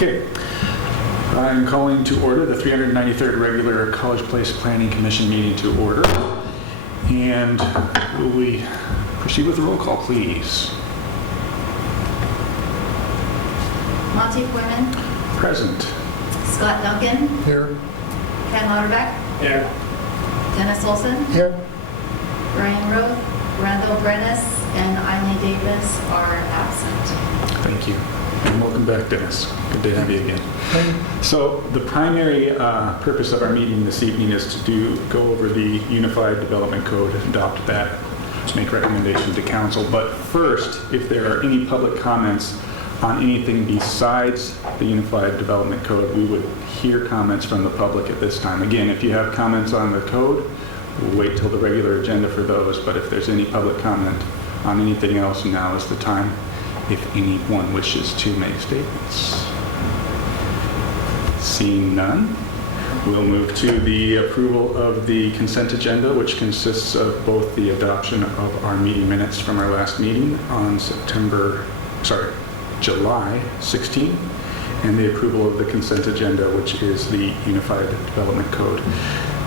Okay. I'm calling to order the 393rd regular College Place Planning Commission meeting to order. And will we proceed with the roll call, please? Monty Quimmen. Present. Scott Duncan. Here. Ken Lauterbach. Here. Dennis Olson. Here. Brian Roth. Randall Brennis and Eileen Davis are absent. Thank you. And welcome back, Dennis. Good to have you again. So the primary purpose of our meeting this evening is to go over the Unified Development Code, adopt that, make recommendations to council. But first, if there are any public comments on anything besides the Unified Development Code, we would hear comments from the public at this time. Again, if you have comments on the code, we'll wait till the regular agenda for those. But if there's any public comment on anything else, now is the time if anyone wishes to make statements. Seeing none, we'll move to the approval of the consent agenda, which consists of both the adoption of our meeting minutes from our last meeting on July 16, and the approval of the consent agenda, which is the Unified Development Code.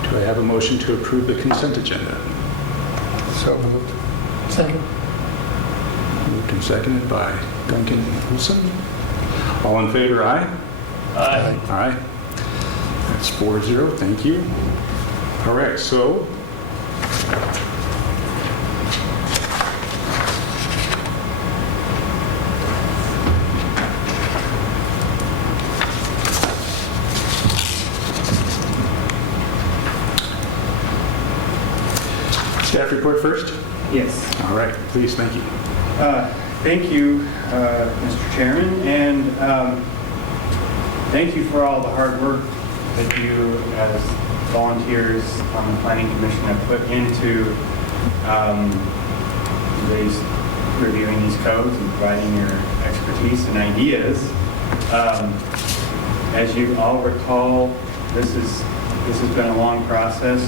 Do I have a motion to approve the consent agenda? So moved. Second. Moved and seconded by Duncan and Olson. All in favor, aye? Aye. Aye. That's 4-0. Thank you. All right, so staff report first? Yes. All right, please, thank you. Thank you, Mr. Chairman, and thank you for all the hard work that you as volunteers on the Planning Commission have put into reviewing these codes and providing your expertise and ideas. As you all recall, this has been a long process,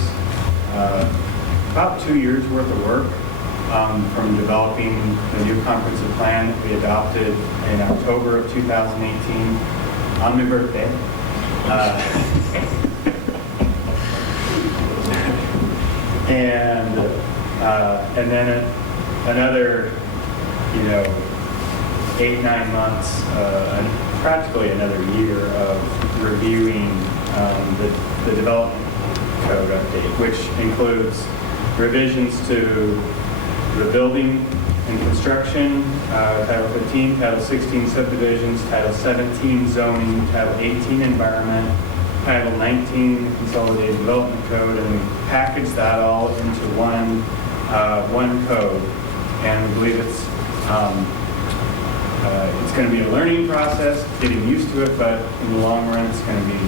about 2 years worth of work. From developing the new comprehensive plan that we adopted in October of 2018 on my birthday. And then another, 8-9 months, and practically another year of reviewing the development code update, which includes revisions to the building and construction, Title 15, Title 16 subdivisions, Title 17 zoning, Title 18 environment, Title 19 consolidated development code, and we package that all into one code. And we believe it's going to be a learning process, getting used to it, but in the long run, it's going to be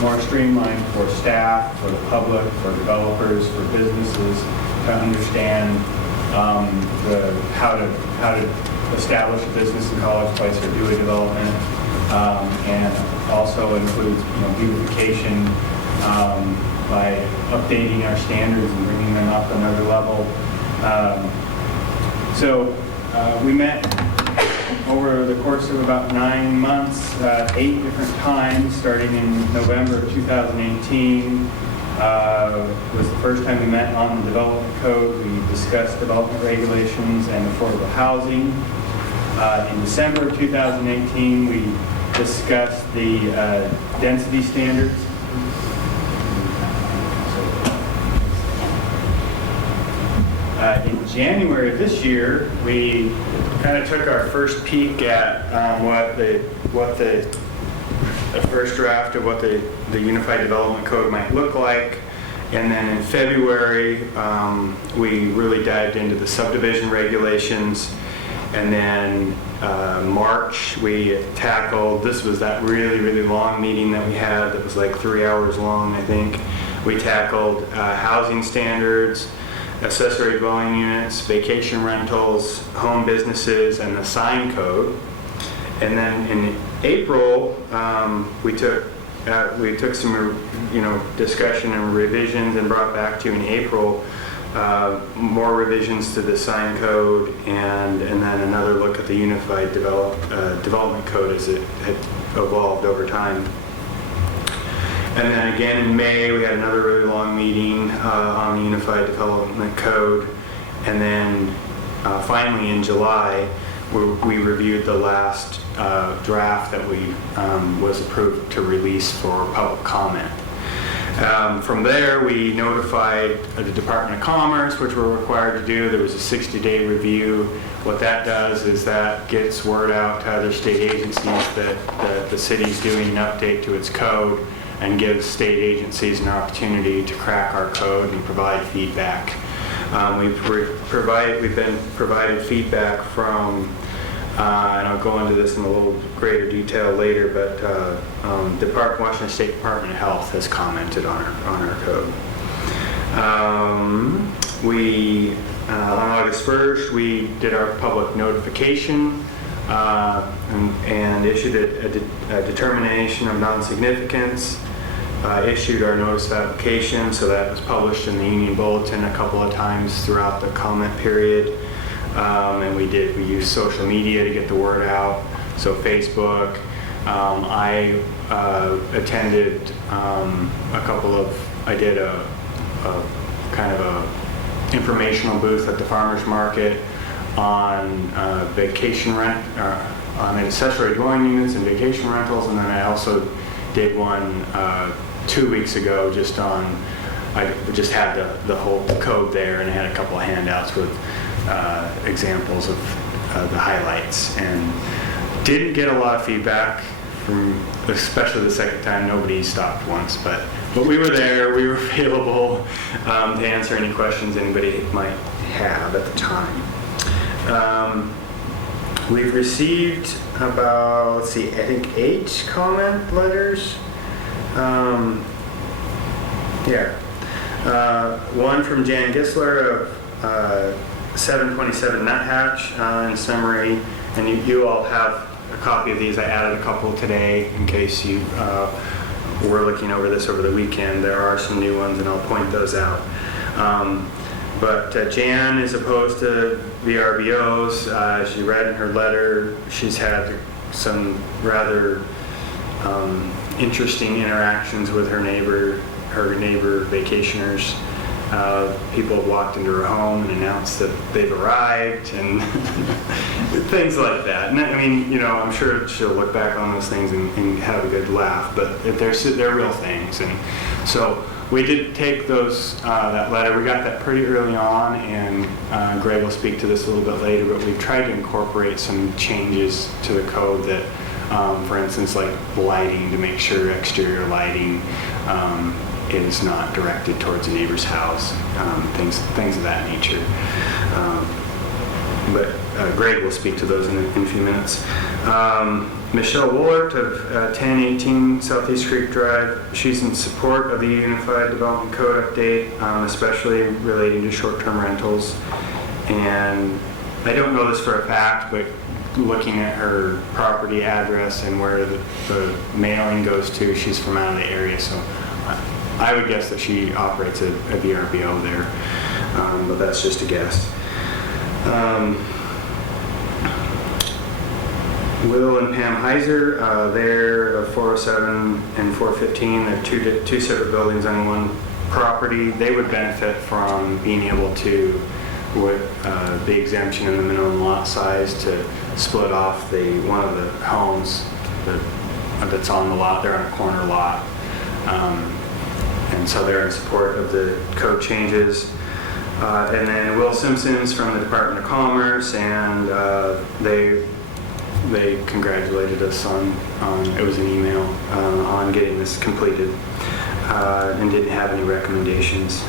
more streamlined for staff, for the public, for developers, for businesses to understand how to establish a business in College Place or do a development, and also includes beautification by updating our standards and bringing them up another level. So we met over the course of about 9 months, 8 different times, starting in November of 2018. Was the first time we met on the development code. We discussed development regulations and affordable housing. In December of 2018, we discussed the density standards. In January of this year, we kind of took our first peek at what the first draft of what the Unified Development Code might look like. And then in February, we really dived into the subdivision regulations. And then March, we tackled, this was that really, really long meeting that we had that was like 3 hours long, I think. We tackled housing standards, accessory dwelling units, vacation rentals, home businesses, and the sign code. And then in April, we took some, discussion and revisions and brought back to you in April more revisions to the sign code and then another look at the Unified Development Code as it had evolved over time. And then again in May, we had another really long meeting on the Unified Development Code. And then finally in July, we reviewed the last draft that was approved to release for public comment. From there, we notified the Department of Commerce, which we're required to do. There was a 60-day review. What that does is that gets word out to other state agencies that the city's doing an update to its code, and gives state agencies an opportunity to crack our code and provide feedback. We've been provided feedback from, and I'll go into this in a little greater detail later, but Washington State Department of Health has commented on our code. On August 1st, we did our public notification and issued a determination of non-significance. Issued our notice of application, so that was published in the Union Bulletin a couple of times throughout the comment period. And we used social media to get the word out, so Facebook. I attended I did a kind of a informational booth at the farmers market on vacation rent, on accessory dwelling units and vacation rentals, and then I also did one 2 weeks ago I just had the whole code there, and I had a couple of handouts with examples of the highlights, and didn't get a lot of feedback from, especially the second time. Nobody stopped once, but we were there, we were available to answer any questions anybody might have at the time. We've received about, I think 8 comment letters. One from Jan Gisler of 727 Nuthatch in summary, and you all have a copy of these. I added a couple today in case you were looking over this over the weekend. There are some new ones, and I'll point those out. But Jan is opposed to VRBOs. As you read in her letter, she's had some rather interesting interactions with her neighbor vacationers. People have walked into her home and announced that they've arrived, and things like that. And I mean, I'm sure she'll look back on those things and have a good laugh, but they're real things. And so we did take that letter. We got that pretty early on, and Greg will speak to this a little bit later, but we've tried to incorporate some changes to the code that, for instance, like lighting, to make sure exterior lighting is not directed towards a neighbor's house, things of that nature. But Greg will speak to those in a few minutes. Michelle Woolert of 1018 Southeast Creek Drive, she's in support of the Unified Development Code update, especially relating to short-term rentals. And I don't know this for a fact, but looking at her property address and where the mailing goes to, she's from out of the area, so I would guess that she operates a VRBO there, but that's just a guess. Will and Pam Heiser, they're 407 and 415. They're two separate buildings on one property. They would benefit from being able to, with the exemption in the minimum lot size, to split off one of the homes that's on the lot. They're on a corner lot. And so they're in support of the code changes. And then Will Simpson's from the Department of Commerce, and they congratulated us on it was an email, on getting this completed, and didn't have any recommendations.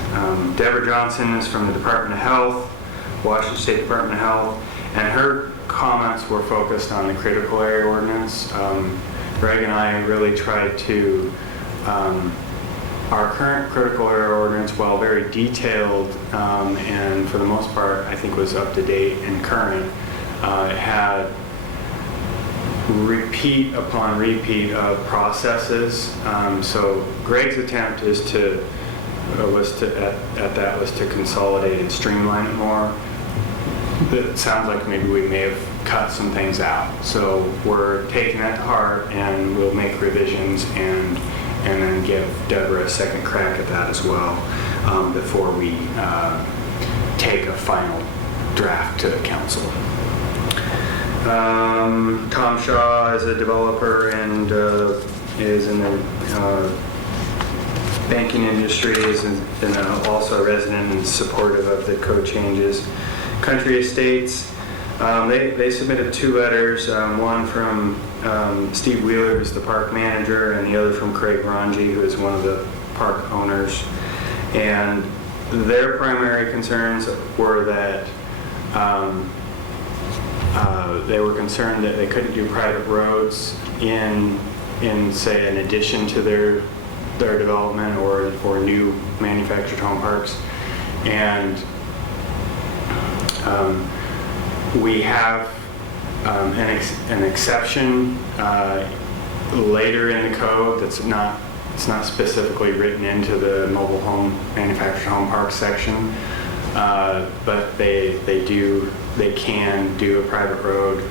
Deborah Johnson is from the Department of Health, Washington State Department of Health, and her comments were focused on the critical area ordinance. Greg and I really tried to, our current critical area ordinance, while very detailed and for the most part I think was up to date and current, had repeat upon repeat of processes. So Greg's attempt was to consolidate and streamline it more. it sounds like maybe we may have cut some things out. So we're taking that to heart, and we'll make revisions and then give Deborah a second crack at that as well before we take a final draft to the council. Tom Shaw is a developer and is in the banking industry, is also a resident and supportive of the code changes. Country Estates, they submitted 2 letters, one from Steve Wheeler, who's the park manager, and the other from Craig Ranji, who is one of the park owners. And their primary concerns were that they were concerned that they couldn't do private roads in say, an addition to their development or new manufactured home parks. And we have an exception later in the code that's not specifically written into the mobile home manufactured home park section, but they can do a private road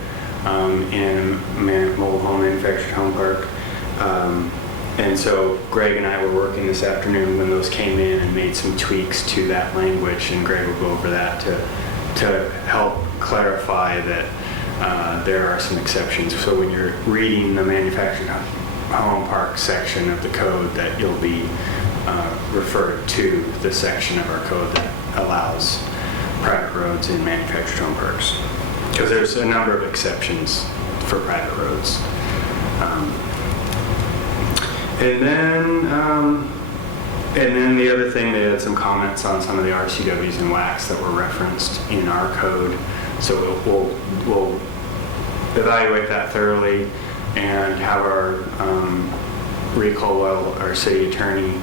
in a mobile home manufactured home park. And so Greg and I were working this afternoon when those came in and made some tweaks to that language, and Greg will go over that to help clarify that there are some exceptions. So when you're reading the manufactured home park section of the code, that you'll be referred to the section of our code that allows private roads in manufactured home parks. Because there's a number of exceptions for private roads. And then the other thing, they had some comments on some of the RCWs and WACs that were referenced in our code. So we'll evaluate that thoroughly and have our Rhea Colwell, our city attorney,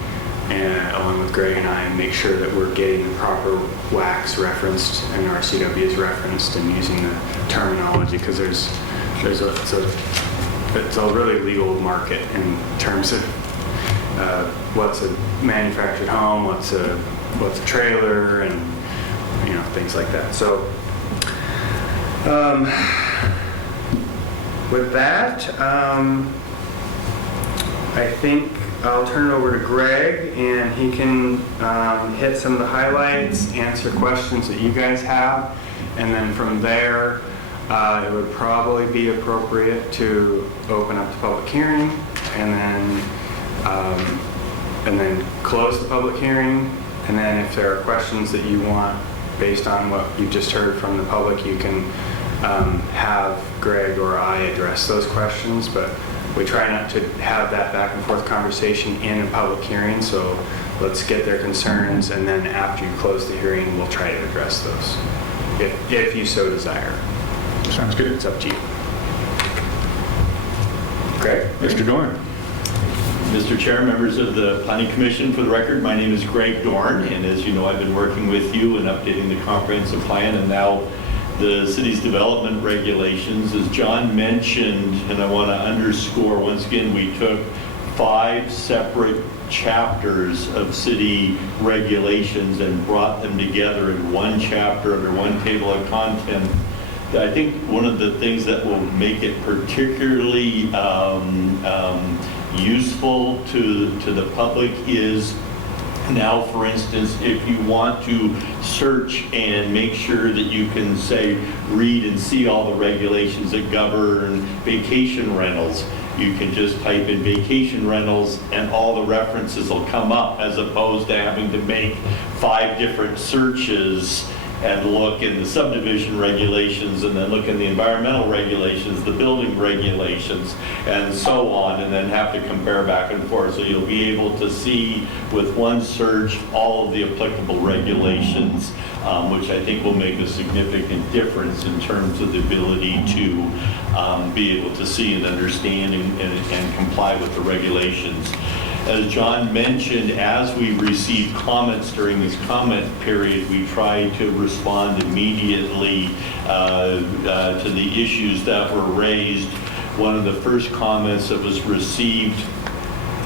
and along with Greg and I, make sure that we're getting the proper WACs referenced and RCWs referenced and using the terminology, because it's a really legal market in terms of what's a manufactured home, what's a trailer, and things like that. So with that, I think I'll turn it over to Greg, and he can hit some of the highlights, answer questions that you guys have, and then from there, it would probably be appropriate to open up the public hearing, and then close the public hearing. And then if there are questions that you want based on what you just heard from the public, you can have Greg or I address those questions. But we try not to have that back and forth conversation in a public hearing. So let's get their concerns, and then after you close the hearing, we'll try to address those if you so desire. Sounds good. It's up to you. Greg? Mr. Dorn. Mr. Chair, members of the Planning Commission, for the record, my name is Greg Dorn, and as you know, I've been working with you and updating the comprehensive plan and now the city's development regulations. As John mentioned, and I want to underscore once again, we took 5 separate chapters of city regulations and brought them together in one chapter under one table of content. I think one of the things that will make it particularly useful to the public is now, for instance, if you want to search and make sure that you can, say, read and see all the regulations that govern vacation rentals, you can just type in vacation rentals and all the references will come up, as opposed to having to make 5 different searches and look in the subdivision regulations, and then look in the environmental regulations, the building regulations, and so on, and then have to compare back and forth. So you'll be able to see with one search all of the applicable regulations, which I think will make a significant difference in terms of the ability to be able to see and understand and comply with the regulations. As John mentioned, as we received comments during this comment period, we tried to respond immediately to the issues that were raised. One of the first comments that was received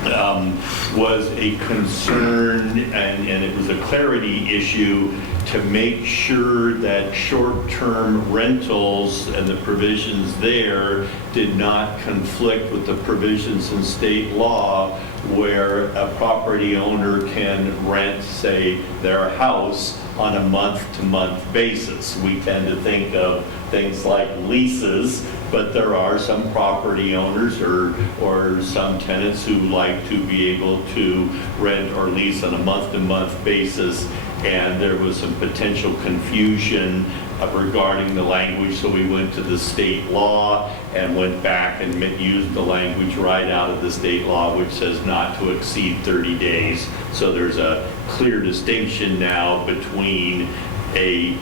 was a concern, and it was a clarity issue to make sure that short-term rentals and the provisions there did not conflict with the provisions in state law where a property owner can rent, say, their house on a month-to-month basis. We tend to think of things like leases, but there are some property owners or some tenants who like to be able to rent or lease on a month-to-month basis, and there was some potential confusion regarding the language, so we went to the state law and went back and used the language right out of the state law, which says not to exceed 30 days. So there's a clear distinction now between a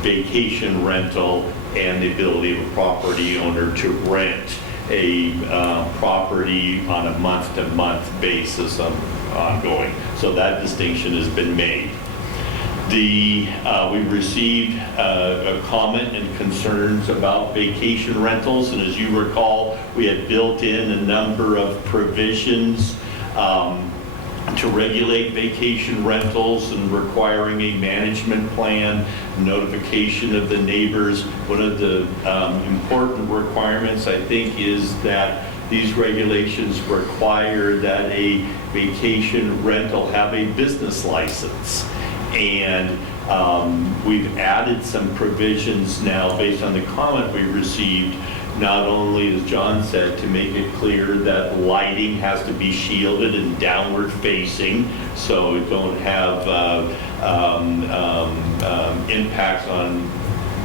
vacation rental and the ability of a property owner to rent a property on a month-to-month basis ongoing. So that distinction has been made. We received a comment and concerns about vacation rentals, and as you recall, we had built in a number of provisions to regulate vacation rentals and requiring a management plan, notification of the neighbors. One of the important requirements, I think, is that these regulations require that a vacation rental have a business license. And we've added some provisions now based on the comment we received, not only, as John said, to make it clear that lighting has to be shielded and downward facing so it don't have impacts on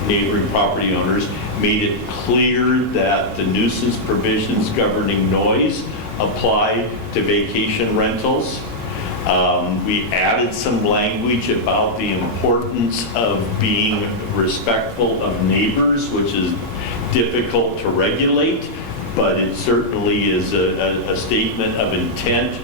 neighboring property owners, made it clear that the nuisance provisions governing noise apply to vacation rentals. We added some language about the importance of being respectful of neighbors, which is difficult to regulate, but it certainly is a statement of intent,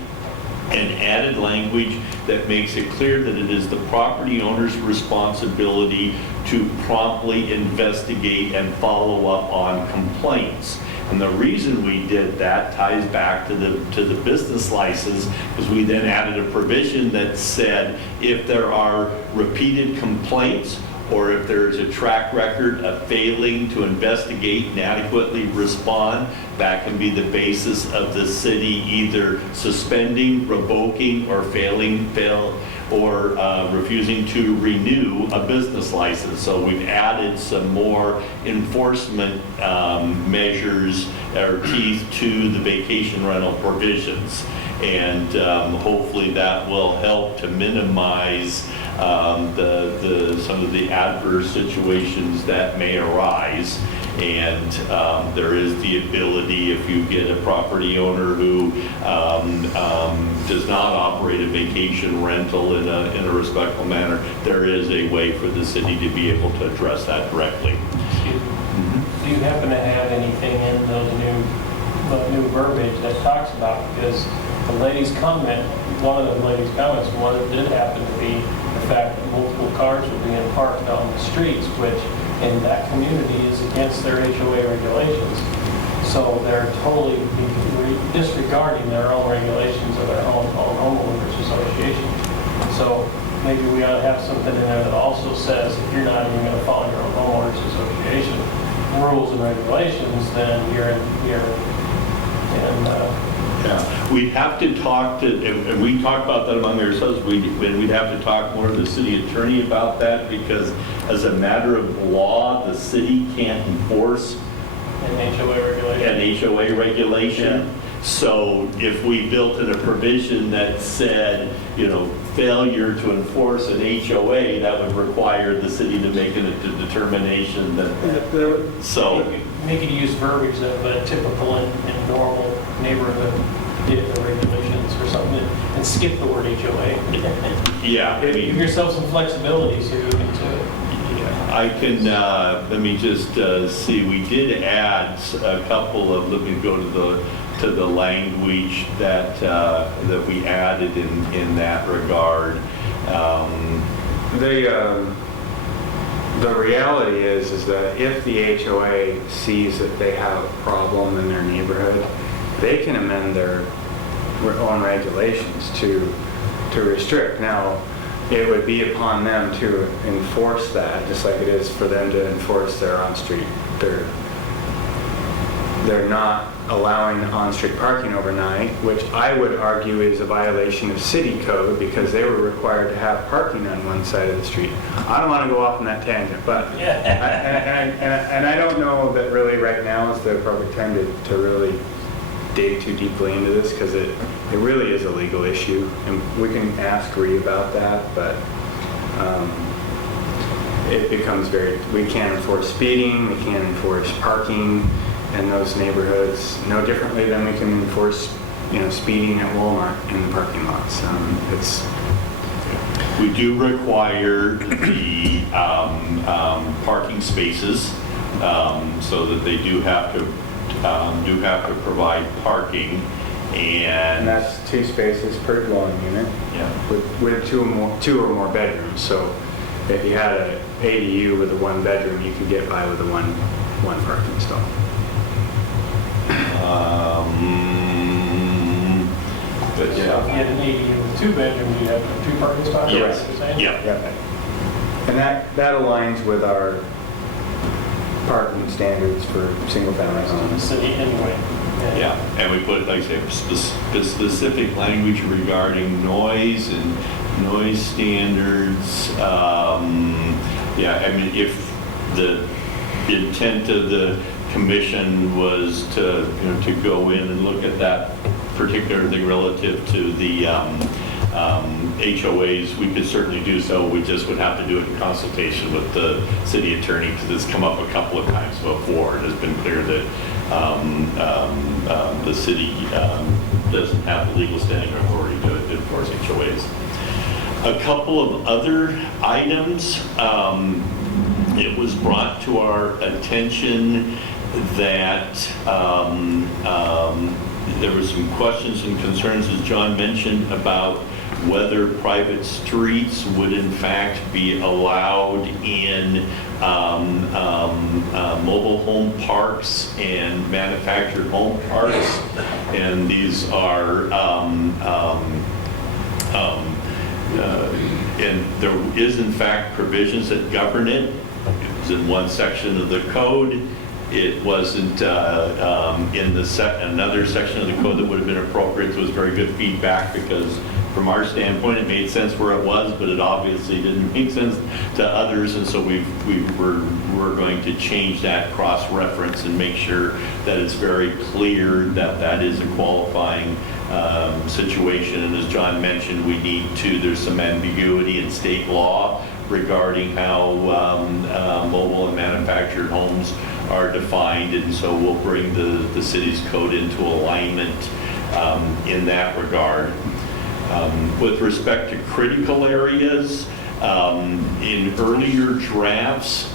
and added language that makes it clear that it is the property owner's responsibility to promptly investigate and follow up on complaints. And the reason we did that ties back to the business license, because we then added a provision that said if there are repeated complaints or if there's a track record of failing to investigate and adequately respond, that can be the basis of the city either suspending, revoking, or refusing to renew a business license. So we've added some more enforcement measures or teeth to the vacation rental provisions. And hopefully that will help to minimize some of the adverse situations that may arise. And there is the ability, if you get a property owner who does not operate a vacation rental in a respectful manner, there is a way for the city to be able to address that directly. Do you happen to have anything in those new verbiage that talks about, because the lady's comment, one of the lady's comments, one that did happen to be the fact that multiple cars were being parked on the streets, which in that community is against their HOA regulations. So they're totally disregarding their own regulations of their own homeowners association. So maybe we ought to have something in there that also says if you're not even going to follow your own homeowners association rules and regulations, then you're Yeah, we'd have to talk to, and we talked about that among ourselves, we'd have to talk more to the city attorney about that, because as a matter of law, the city can't enforce an HOA regulation. Yeah. So if we built in a provision that said, failure to enforce an HOA, that would require the city to make a determination that, so. Maybe to use verbiage that typical and normal neighborhood regulations or something, and skip the word HOA. Yeah. Give yourself some flexibility so you can do it. I can, let me just see, we did add a couple of, let me go to the language that we added in that regard. The reality is that if the HOA sees that they have a problem in their neighborhood, they can amend their own regulations to restrict. Now, it would be upon them to enforce that, just like it is for them to enforce their on-street. They're not allowing on-street parking overnight, which I would argue is a violation of city code because they were required to have parking on one side of the street. I don't want to go off on that tangent, but and I don't know that really right now is the appropriate time to really dig too deeply into this because it really is a legal issue, and we can ask Ree about that, but it becomes we can't enforce speeding, we can't enforce parking in those neighborhoods no differently than we can enforce, speeding at Walmart in the parking lots. We do require the parking spaces, so that they do have to provide parking, And that's 2 spaces per dwelling unit. Yeah. With two or more bedrooms. So if you had an ADU with a 1 bedroom, you could get by with a one parking stall. But So if you yeah. had an ADU with 2 bedrooms, you'd have 2 parking spots? Yes. is that what you're saying? Yeah. And that aligns with our parking standards for single-family The homes. city anyway. Yeah, and we put, like I say, specific language regarding noise and noise standards. Yeah, I mean, if the intent of the commission was to, to go in and look at that particular thing relative to the HOAs, we could certainly do so. We just would have to do it in consultation with the city attorney because it's come up a couple of times before. It has been clear that the city doesn't have the legal standing or authority to enforce HOAs. A couple of other items. It was brought to our attention that there were some questions and concerns, as John mentioned, about whether private streets would in fact be allowed in mobile home parks and manufactured home parks. And these are, and there is in fact provisions that govern it. It was in one section of the code. It wasn't in another section of the code that would have been appropriate. So it was very good feedback because from our standpoint, it made sense where it was, but it obviously didn't make sense to others. And so we're going to change that cross-reference and make sure that it's very clear that that is a qualifying situation. And as John mentioned, there's some ambiguity in state law regarding how mobile and manufactured homes are defined, and so we'll bring the city's code into alignment in that regard. With respect to critical areas, in earlier drafts,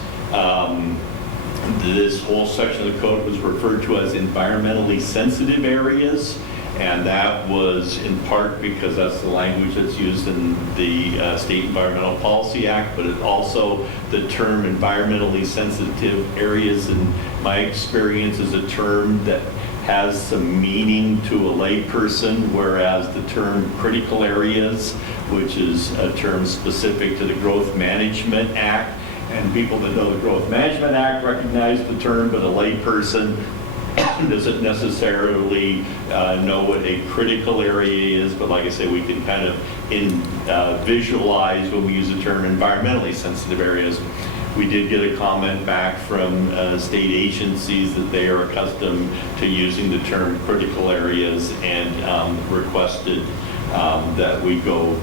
this whole section of the code was referred to as environmentally sensitive areas. And that was in part because that's the language that's used in the State Environmental Policy Act, but it also, the term environmentally sensitive areas, in my experience, is a term that has some meaning to a layperson, whereas the term critical areas, which is a term specific to the Growth Management Act, and people that know the Growth Management Act recognize the term, but a layperson doesn't necessarily know what a critical area is, but like I say, we can kind of visualize when we use the term environmentally sensitive areas. We did get a comment back from state agencies that they are accustomed to using the term critical areas and requested that we go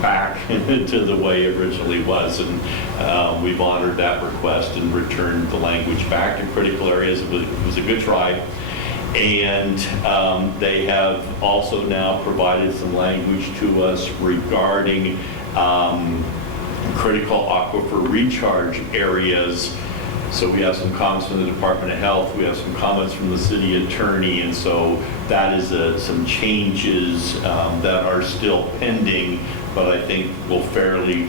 back to the way it originally was, and we've honored that request and returned the language back to critical areas. It was a good try, and they have also now provided some language to us regarding critical aquifer recharge areas. So we have some comments from the Department of Health, we have some comments from the city attorney, and so that is some changes that are still pending, but I think will fairly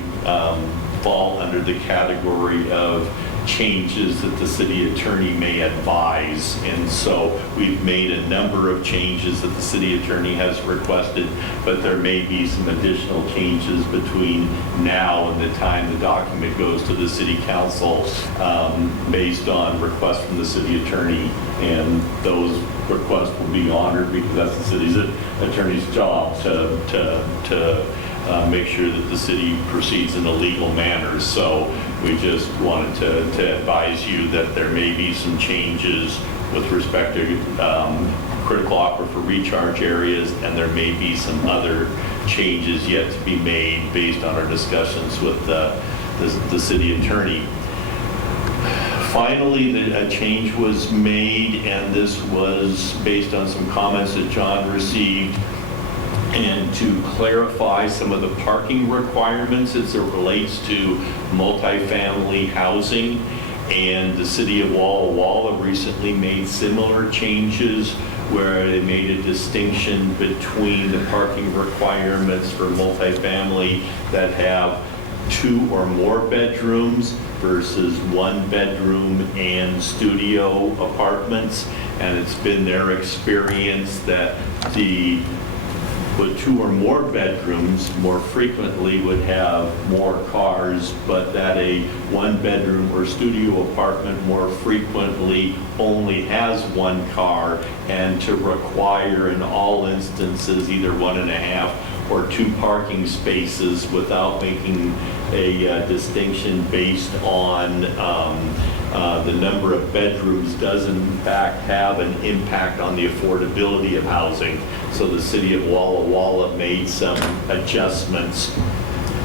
fall under the category of changes that the city attorney may advise. And so we've made a number of changes that the city attorney has requested, but there may be some additional changes between now and the time the document goes to the city council based on requests from the city attorney. And those requests will be honored because that's the city's attorney's job to make sure that the city proceeds in a legal manner. So we just wanted to advise you that there may be some changes with respect to critical aquifer recharge areas, and there may be some other changes yet to be made based on our discussions with the city attorney. Finally, a change was made, and this was based on some comments that John received, and to clarify some of the parking requirements as it relates to multifamily housing. And the city of Walla Walla recently made similar changes where they made a distinction between the parking requirements for multifamily that have 2 or more bedrooms versus 1 bedroom and studio apartments. And it's been their experience that with 2 or more bedrooms more frequently would have more cars, but that a 1 bedroom or studio apartment more frequently only has 1 car, and to require in all instances either 1.5 or 2 parking spaces without making a distinction based on the number of bedrooms does in fact have an impact on the affordability of housing. So the city of Walla Walla made some adjustments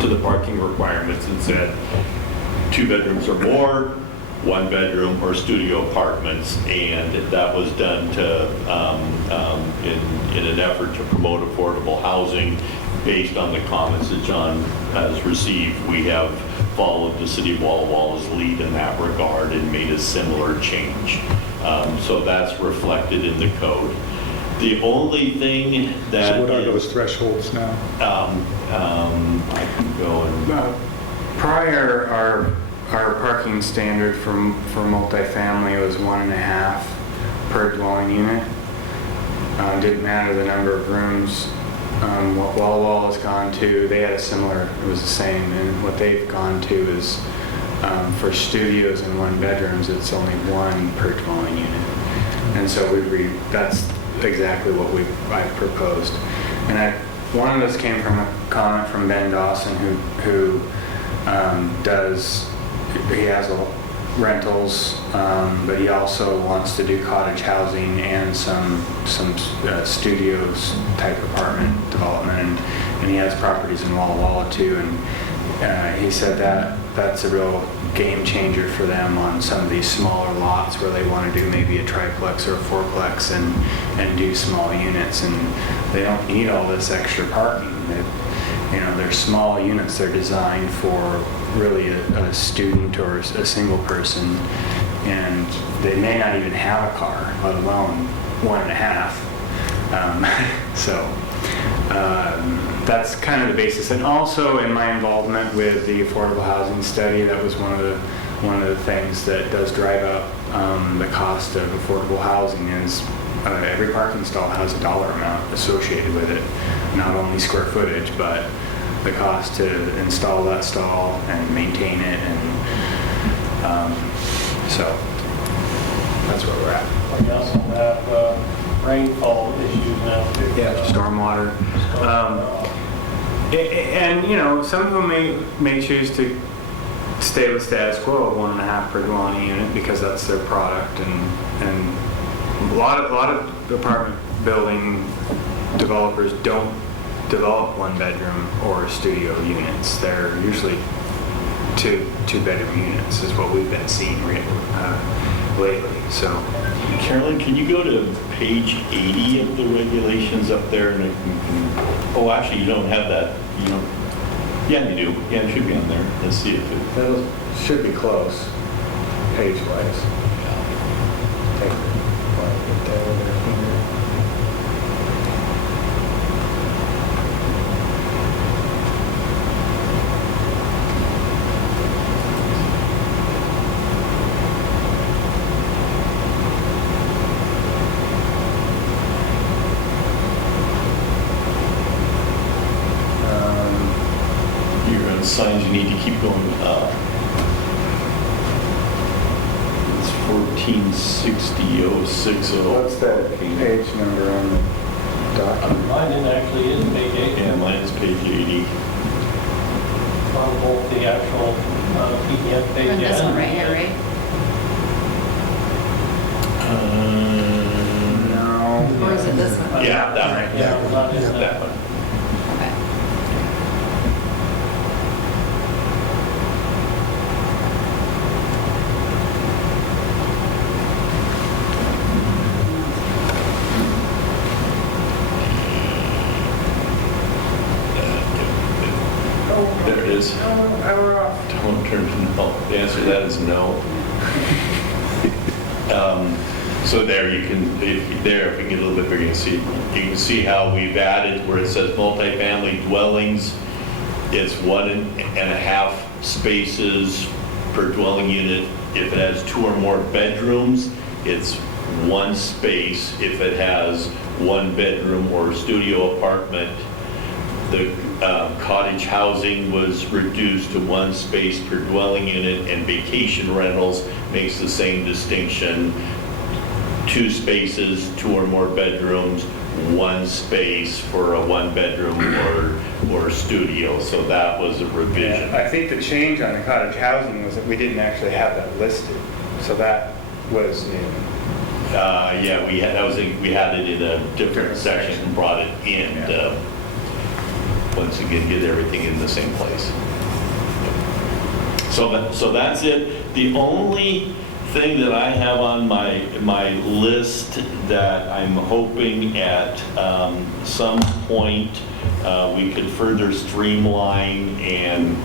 to the parking requirements and said 2 bedrooms or more, 1 bedroom or studio apartments, and that was done to in an effort to promote affordable housing based on the comments that John has received. We have followed the city of Walla Walla's lead in that regard and made a similar change. So that's reflected in the code. The only thing that So what are is- those thresholds now? I can go and Prior, our parking standard for multifamily was 1.5 per dwelling unit. Didn't matter the number of rooms. What Walla Walla's gone to, they had a similar, it was the same, and what they've gone to is for studios and 1 bedrooms, it's only 1 per dwelling unit. And so that's exactly what I've proposed. And one of those came from a comment from Ben Dawson, who he has rentals, but he also wants to do cottage housing and some studios type apartment development, and he has properties in Walla Walla too, and he said that's a real game changer for them on some of these smaller lots where they want to do maybe a triplex or a fourplex and do small units, and they don't need all this extra parking. They're small units. They're designed for really a student or a single person, and they may not even have a car, let alone 1.5. That's kind of the basis. And also in my involvement with the affordable housing study, that was one of the things that does drive up the cost of affordable housing is every parking stall has a dollar amount associated with it, not only square footage, but the cost to install that stall and maintain it, and so that's where we're at. We also have rainfall issues now too. Yeah, stormwater. And some of them may choose to stay with status quo of 1.5 per dwelling unit because that's their product, and a lot of apartment building developers don't develop 1 bedroom or studio units. They're usually two bedroom units is what we've been seeing lately. So, Carolyn, can you go to page 80 of the regulations up there? And oh, actually, you don't have that. You don't. Yeah, you do. Yeah, it should be on there. Let's see if it. that should be close, page-wise. Take it down with their finger. signs you need to keep going up. It's 1460-060. What's that page number on the document? Mine actually is page 8. And mine is page 80. On both the actual PDF page And this one right here, right? No. Or is it this one? Yeah, that one. Yeah, not in That that. one. Okay. There it is. Don't turn to no. The answer to that is no. So there you can, if we can get a little bit bigger, you can see how we've added where it says multifamily dwellings. It's 1.5 spaces per dwelling unit. If it has 2 or more bedrooms, it's 1 space. If it has 1 bedroom or studio apartment, the cottage housing was reduced to 1 space per dwelling unit, and vacation rentals makes the same distinction. 2 spaces, 2 or more bedrooms, 1 space for a 1-bedroom or studio. So that was a revision. I think the change on the cottage housing was that we didn't actually have that listed, so that was new. Yeah, we had it in a different section and brought it in. Yeah. Once again, get everything in the same place. So that's it. The only thing that I have on my list that I'm hoping at some point we could further streamline, and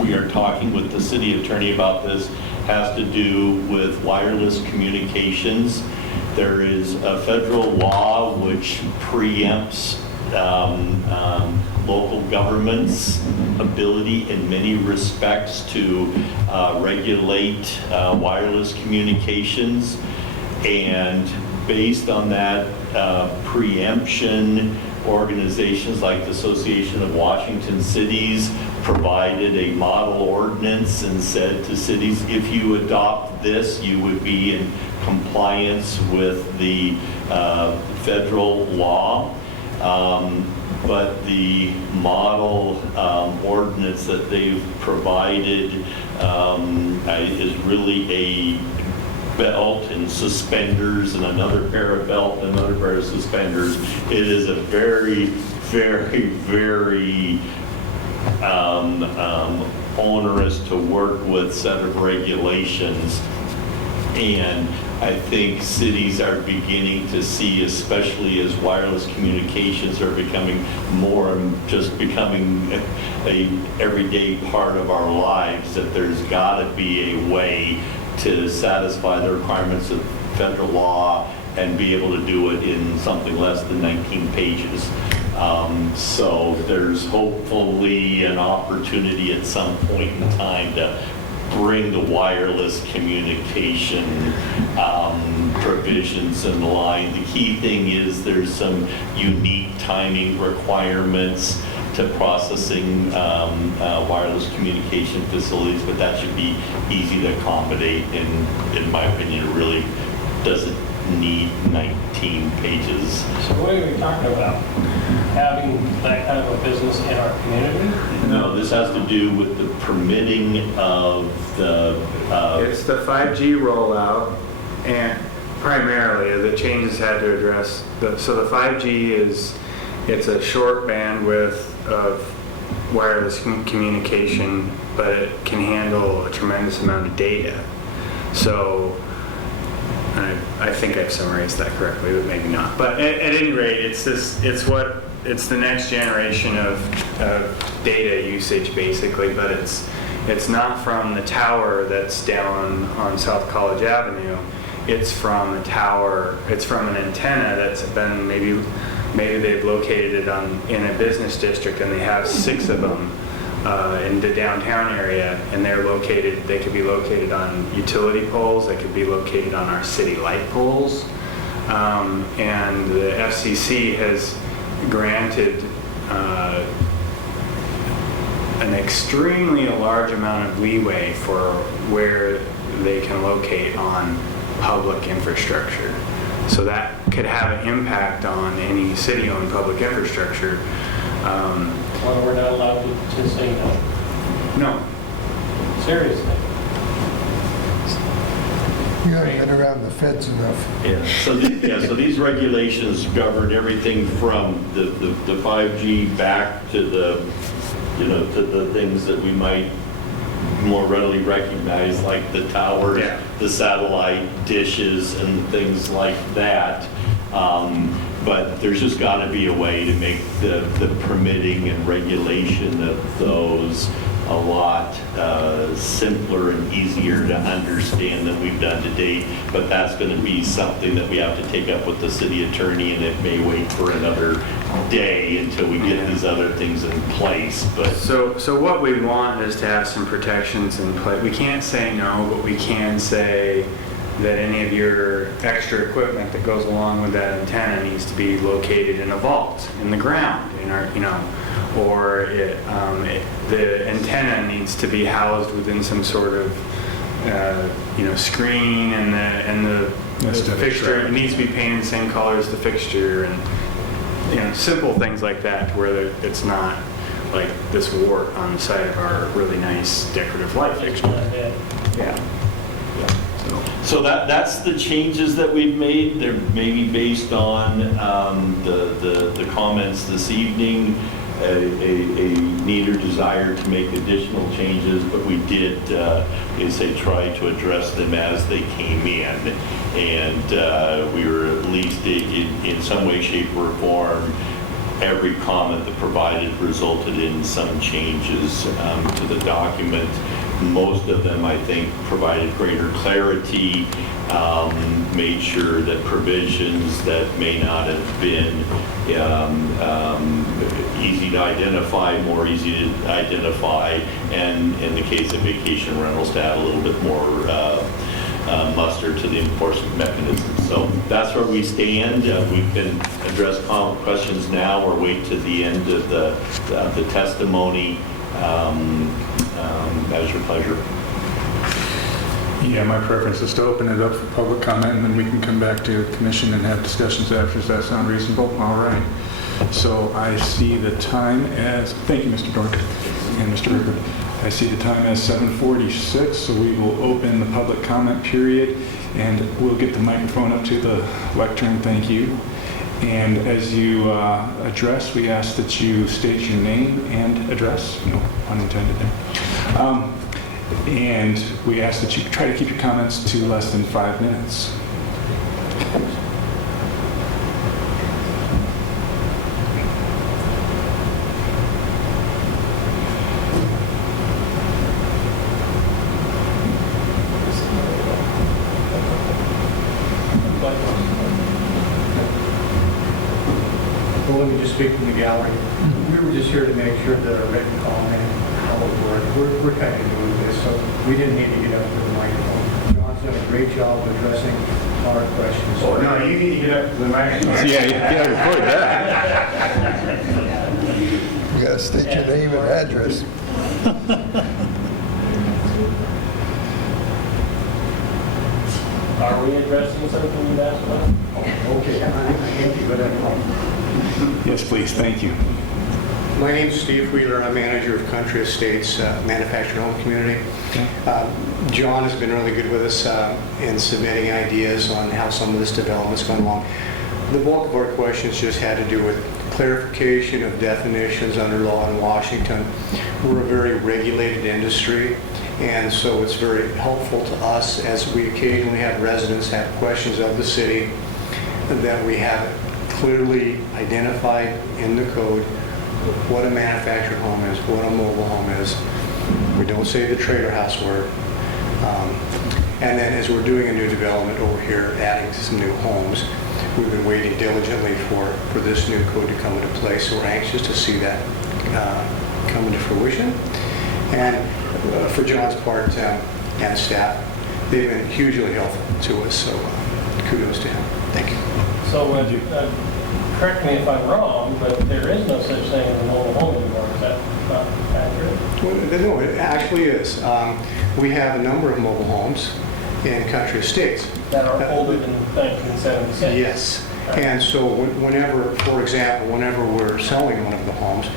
we are talking with the city attorney about this, has to do with wireless communications. There is a federal law which preempts local government's ability in many respects to regulate wireless communications. And based on that preemption, organizations like the Association of Washington Cities provided a model ordinance and said to cities, if you adopt this, you would be in compliance with the federal law. But the model ordinance that they've provided is really a belt and suspenders and another pair of belt and another pair of suspenders. It is a very, very, very onerous to work with set of regulations. And I think cities are beginning to see, especially as wireless communications are becoming more and just becoming a everyday part of our lives, that there's got to be a way to satisfy the requirements of federal law and be able to do it in something less than 19 pages. So there's hopefully an opportunity at some point in time to bring the wireless communication provisions in line. The key thing is there's some unique timing requirements to processing wireless communication facilities, but that should be easy to accommodate. And in my opinion, it really doesn't need 19 pages. So what are we talking about? Having that kind of a business in our community? No, this has to do with the permitting of the It's the 5G rollout, and primarily the changes had to address, so the 5G it's a short bandwidth of wireless communication, but it can handle a tremendous amount of data. So I think I've summarized that correctly, but maybe not. But at any rate, it's the next generation of data usage basically, but it's not from the tower that's down on South College Avenue. It's from a tower, it's from an antenna that's been maybe they've located it in a business district, and they have 6 of them in the downtown area, and they could be located on utility poles, they could be located on our city light poles. And the FCC has granted an extremely large amount of leeway for where they can locate on public infrastructure. So that could have an impact on any city-owned public infrastructure. Well, we're not allowed to say no. No, Seriously. You haven't been around the feds enough. Yeah, so these regulations govern everything from the 5G back to the, to the things that we might more readily recognize, like the towers, Yeah. the satellite dishes, and things like that. But there's just got to be a way to make the permitting and regulation of those a lot simpler and easier to understand than we've done to date. But that's going to be something that we have to take up with the city attorney, and it may wait for another day until we get these other things in place. But so what we want is to have some protections in place. We can't say no, but we can say that any of your extra equipment that goes along with that antenna needs to be located in a vault in the ground, in our, or the antenna needs to be housed within some sort of screen, and the fixture, it needs to be painted the same color as the fixture, and simple things like that, where it's not like this wart on the side of our really nice decorative light fixture. Yeah. So that's the changes that we've made. They're maybe based on the comments this evening, a need or desire to make additional changes, but we did, try to address them as they came in. And we were at least in some way, shape, or form, every comment that provided resulted in some changes to the document. Most of them, I think, provided greater clarity, made sure that provisions that may not have been easy to identify, more easy to identify, and in the case of vacation rentals, to add a little bit more muster to the enforcement mechanism. So that's where we stand. We can address questions now or wait to the end of the testimony. As your pleasure. Yeah, my preference is to open it up for public comment, and then we can come back to commission and have discussions after. Does that sound reasonable? All right. So I see the time as, thank you, Mr. Dork and Mr. Rupert. I see the time as 7:46, so we will open the public comment period, and we'll get the microphone up to the lectern. Thank you. And as you address, we ask that you state your name and address. No pun intended there. And we ask that you try to keep your comments to less than 5 minutes. Well, let me just speak from the gallery. We were just here to make sure that our written comment, how it worked. We're kind of new with this, so we didn't need to get up to the microphone. John's done a great job of addressing our questions. Oh, no, you need to get up to the microphone. Yeah, you gotta record that. You gotta state your name and address. Are we addressing something you've asked about? Okay, I can't be, but I know. Yes, please. Thank you. My name's Steve Wheeler. I'm manager of Country Estates Manufactured Home Community. John has been really good with us in submitting ideas on how some of this development's going along. The bulk of our questions just had to do with clarification of definitions under law in Washington. We're a very regulated industry, and so it's very helpful to us as we occasionally have residents have questions of the city that we have clearly identified in the code what a manufactured home is, what a mobile home is. We don't say the trailer house word. And then as we're doing a new development over here, adding some new homes, we've been waiting diligently for this new code to come into place. So we're anxious to see that come into fruition. And for John's part and staff, they've been hugely helpful to us. So kudos to him. Thank you. So, correct me if I'm wrong, but there is no such thing as a mobile home anymore. Is that not accurate? Well, no, it actually is. We have a number of mobile homes in Country Estates. That are older than 1976. Yes. And so whenever, for example, whenever we're selling one of the homes,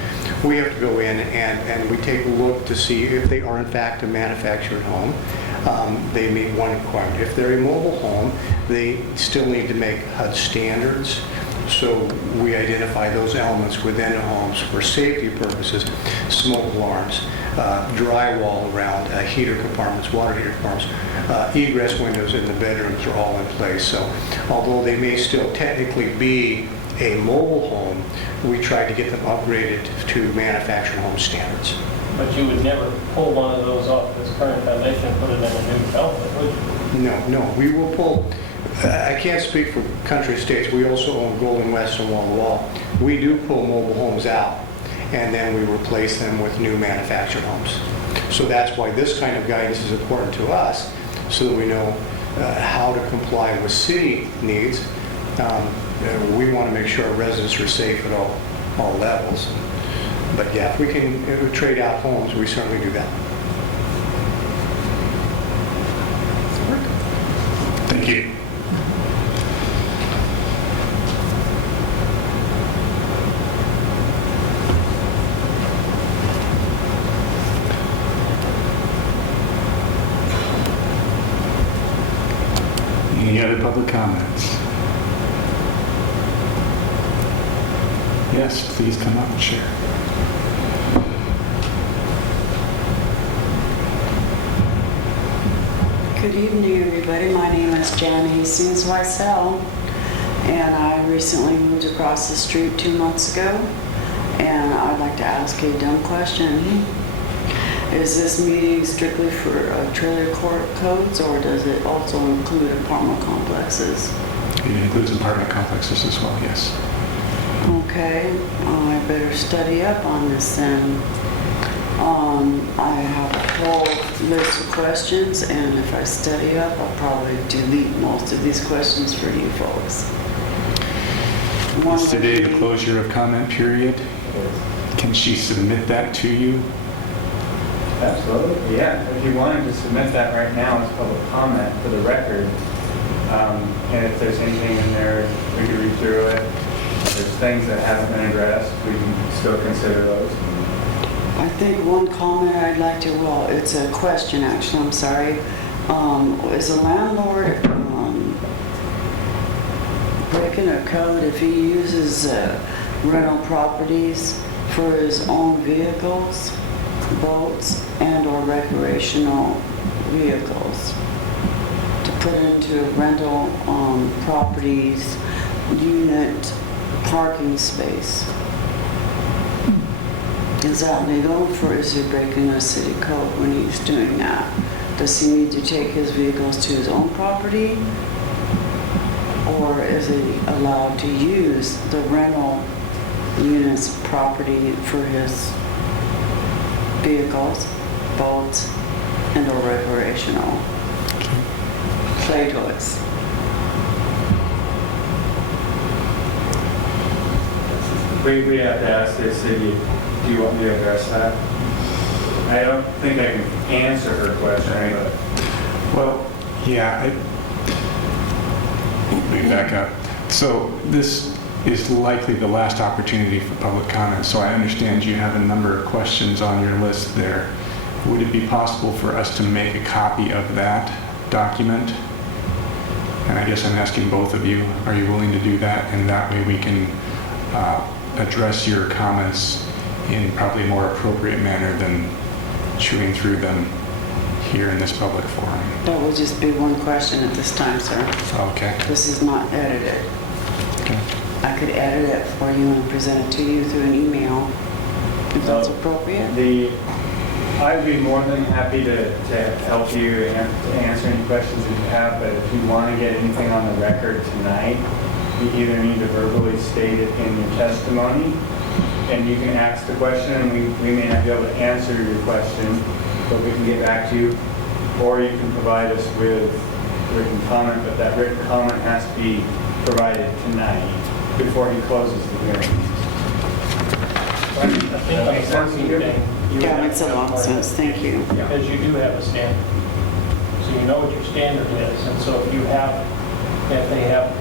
we have to go in and we take a look to see if they are in fact a manufactured home. They meet one requirement. If they're a mobile home, they still need to make HUD standards. So we identify those elements within the homes for safety purposes, smoke alarms, drywall around heater compartments, water heater compartments, egress windows in the bedrooms are all in place. So although they may still technically be a mobile home, we try to get them upgraded to manufactured home standards. But you would never pull one of those off this current foundation and put it in a new development, would you? No, we will pull, I can't speak for Country Estates, we also own Golden West and Wall to Wall. We do pull mobile homes out, and then we replace them with new manufactured homes. So that's why this kind of guidance is important to us, so that we know how to comply with city needs. We want to make sure our residents are safe at all levels. But yeah, if we can trade out homes, we certainly do that. Thank you. Any other public comments? Yes, please come up and share. Good evening, everybody. My name is Jan Hastings Weissel, and I recently moved across the street 2 months ago, and I'd like to ask a dumb question. Is this meeting strictly for trailer court codes, or does it also include apartment complexes? It includes apartment complexes as well, yes. Okay, I better study up on this then. I have a whole list of questions, and if I study up, I'll probably delete most of these questions for you folks. Is today the closure of comment period? Can she submit that to you? Absolutely, yeah. If you wanted to submit that right now as public comment for the record, and if there's anything in there, we can read through it. If there's things that haven't been addressed, we can still consider those. I think one comment I'd like to, well, it's a question actually, I'm sorry. Is a landlord breaking a code if he uses rental properties for his own vehicles, boats, and/or recreational vehicles to put into rental properties unit parking space? Is that legal, or is he breaking a city code when he's doing that? Does he need to take his vehicles to his own property? Or is he allowed to use the rental unit's property for his vehicles, boats, and or recreational play toys? We have to ask the city, do you want me to address that? I don't think I can answer her question, but. Well, yeah, let me back up. So this is likely the last opportunity for public comment, so I understand you have a number of questions on your list there. Would it be possible for us to make a copy of that document? And I guess I'm asking both of you, are you willing to do that? And that way we can address your comments in probably a more appropriate manner than chewing through them here in this public forum. That will just be one question at this time, sir. Okay. This is not edited. Okay. I could edit it for you and present it to you through an email, if that's appropriate. I'd be more than happy to help you answer any questions that you have, but if you want to get anything on the record tonight, you either need to verbally state it in your testimony, and you can ask the question, and we may not be able to answer your question, but we can get back to you, or you can provide us with written comment, but that written comment has to be provided tonight before he closes the hearing. I think on the parking thing, you would That have makes a to lot of have sense, thank you. Because you do have a standard. So you know what your standard is, and so if they have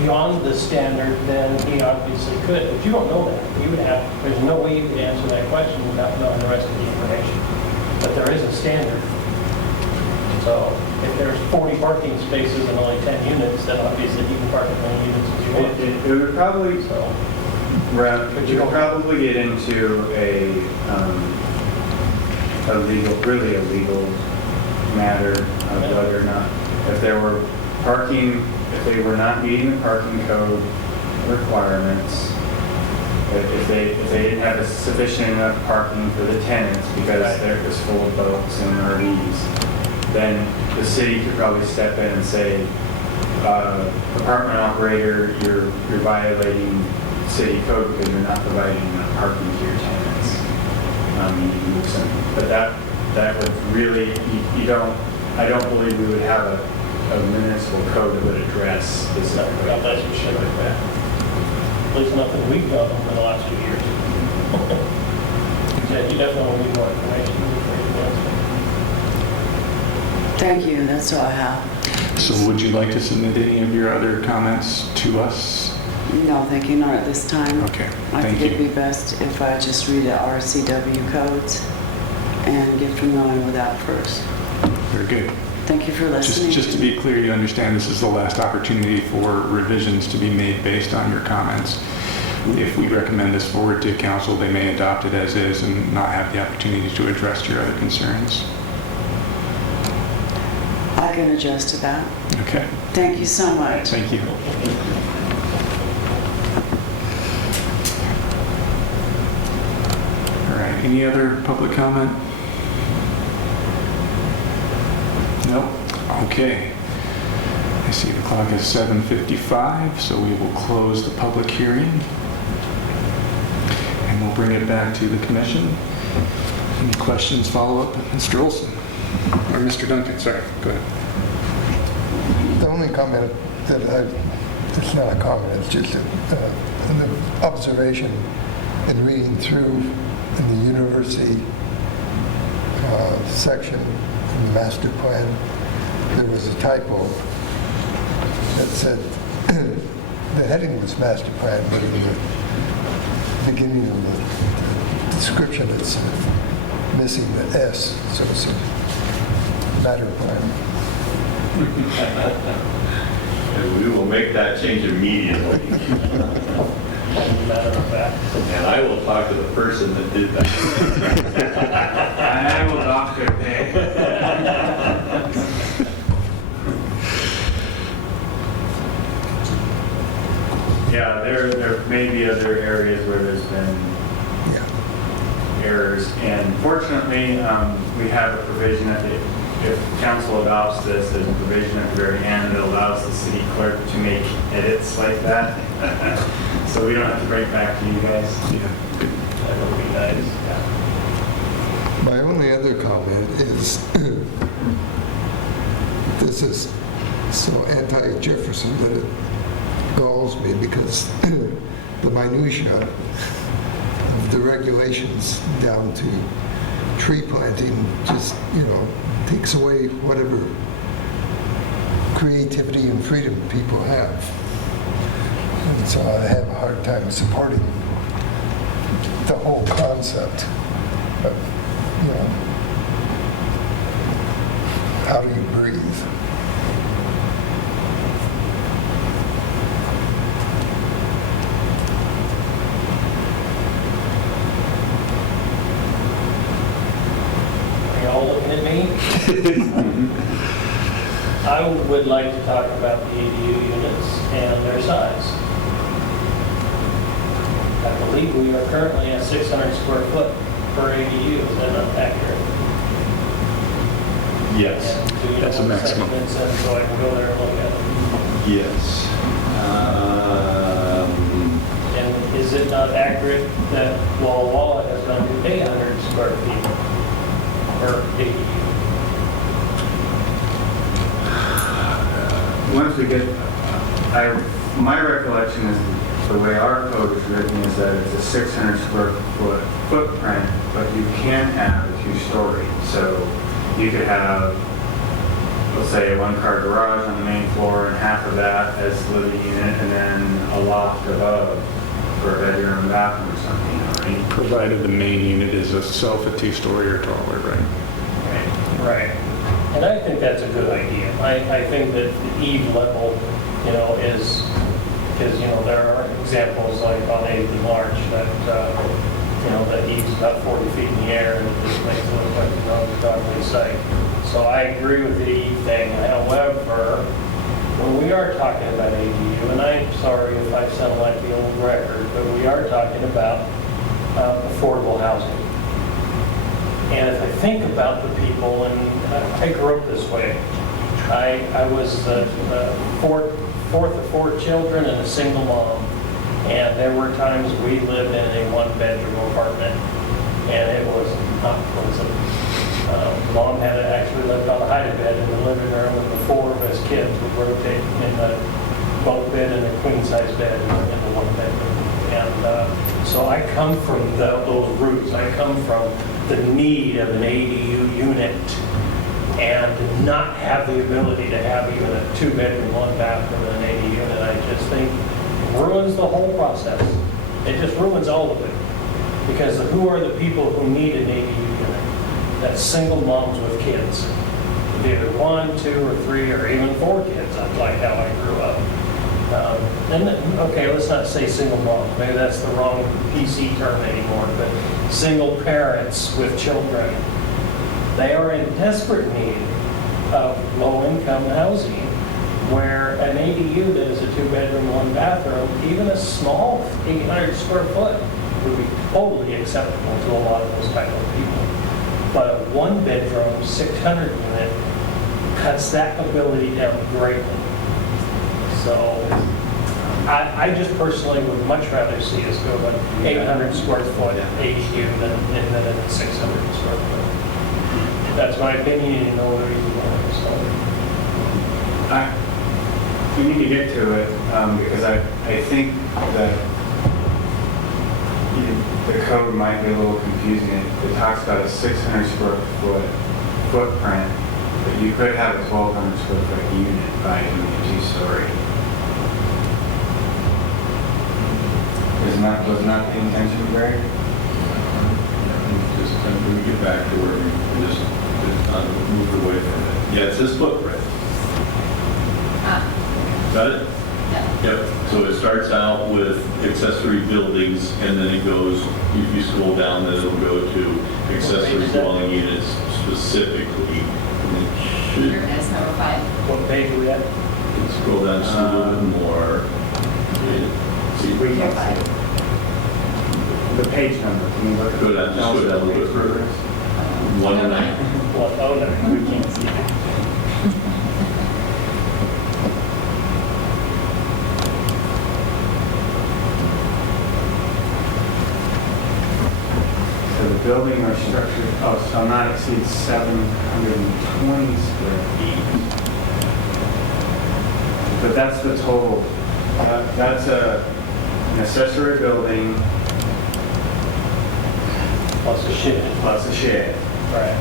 beyond the standard, then he obviously could, but you don't know that. You would have, there's no way you could answer that question without knowing the rest of the information. But there is a standard. So if there's 40 parking spaces and only 10 units, then obviously you can park as many units as you want. It would probably, So, but you would probably get into a really a legal matter of whether or not, if there were parking, if they were not meeting the parking code requirements, if they didn't have sufficient enough parking for the tenants because it was full of boats and RVs, then the city could probably step in and say, apartment operator, you're violating city code because you're not providing enough parking to your tenants. You need to move some, but that would really, I don't believe we would have a municipal code that would address this. about that some shit like that. At least nothing we've done over the last 2 years. Yeah, you definitely need more information before you do it. Thank you, that's all I have. So would you like to submit any of your other comments to us? No, thank you, not at this time. Okay, I thank think it'd you. be best if I just read the RCW codes and get familiar with that first. Very good. Thank you for listening. Just to be clear, you understand this is the last opportunity for revisions to be made based on your comments. If we recommend this forward to council, they may adopt it as is and not have the opportunity to address your other concerns. I can adjust to that. Okay, Thank you so much. thank you. All right, any other public comment? No? Okay. I see the clock is 7:55, so we will close the public hearing. And we'll bring it back to the commission. Any questions, follow-up? Mr. Olson? Or Mr. Duncan, sorry, go ahead. The only comment that it's not a comment, it's just an observation in reading through in the university section in the master plan, there was a typo that said, the heading was master plan, but in the beginning of the description it's missing the S, so it's a matter plan. And we will make that change immediately. Matter of fact. And I will talk to the person that did that. And I will Dr. Pay. Yeah, there may be other areas where there's been Yeah. errors, and fortunately, we have a provision that if council adopts this, there's a provision at the very end that allows the city clerk to make edits like that. So we don't have to bring it back to you guys. Yeah, good. That would be nice. My only other comment is, this is so anti-Jefferson that it galls me because the minutia of the regulations down to tree planting just, takes away whatever creativity and freedom people have. And so I have a hard time supporting the whole concept of, how do you breathe? Are y'all looking at me? I would like to talk about the ADU units and their size. I believe we are currently at 600 square foot per ADU. Is that not accurate? Yes, And do you know That's a what maximum. section it's in, so I can go there and look at it? yes. And is it not accurate that Walla Walla has done 800 square feet per ADU? Once we get, my recollection is the way our code is written is that it's a 600 square foot footprint but you can have a two-story. So you could have, let's say, a one-car garage on the main floor and half of that as the living unit, and then a loft above for a bedroom and bathroom or something, right? Provided the main unit is itself a two-story or taller, right? Right. And I think that's a good idea. I think that the eve level, is, because, there are examples like on 8th of March that, the eave's about 40 feet in the air and it just makes it look like an ungodly sight. So I agree with the eve thing. However, when we are talking about ADU, and I'm sorry if I sound like the old record, but we are talking about affordable housing. And if I think about the people, and I grew up this way, I was the fourth of 4 children and a single mom. And there were times we lived in a one-bedroom apartment, and it was not pleasant. Mom had actually lived on a hide-a-bed in the living room, and the 4 of us kids would rotate in the bunk bed and a queen-size bed in the one bedroom. And so I come from those roots. I come from the need of an ADU unit and not have the ability to have even a 2-bedroom, 1-bathroom, and an ADU unit. I just think ruins the whole process. It just ruins all of it. Because who are the people who need an ADU unit? That's single moms with kids. Either 1, 2, or 3, or even 4 kids, like how I grew up. Okay, let's not say single moms. Maybe that's the wrong PC term anymore, but single parents with children. They are in desperate need of low-income housing, where an ADU that is a 2-bedroom, 1-bathroom, even a small 800 square foot would be totally acceptable to a lot of those type of people. But a 1-bedroom, 600 unit cuts that ability down greatly. So I just personally would much rather see us go to an 800 square foot ADU than a 600 square foot. That's my opinion, and no other reason why. We need to get to it because I think that the code might be a little confusing. It talks about a 600 square foot footprint, but you could have a 1,200 square foot unit by doing a 2-story. Was not the intention, Greg? Just when we get back to where we just moved away from it. Yeah, it says footprint. Got it? Yeah. Yep. So it starts out with accessory buildings, and then it goes, if you scroll down, then it'll go to accessory dwelling units specifically. And it Here should it is, number 5. What page are we at? scroll down just a little bit more. See, We can't see it. The page number, can you look at Go down, just go down a little bit further. 109. What, oh, no, we can't see it. So the building or structure, shall not exceed 720 square feet. But that's the total. That's an accessory building Plus a shed. plus a shed. Right.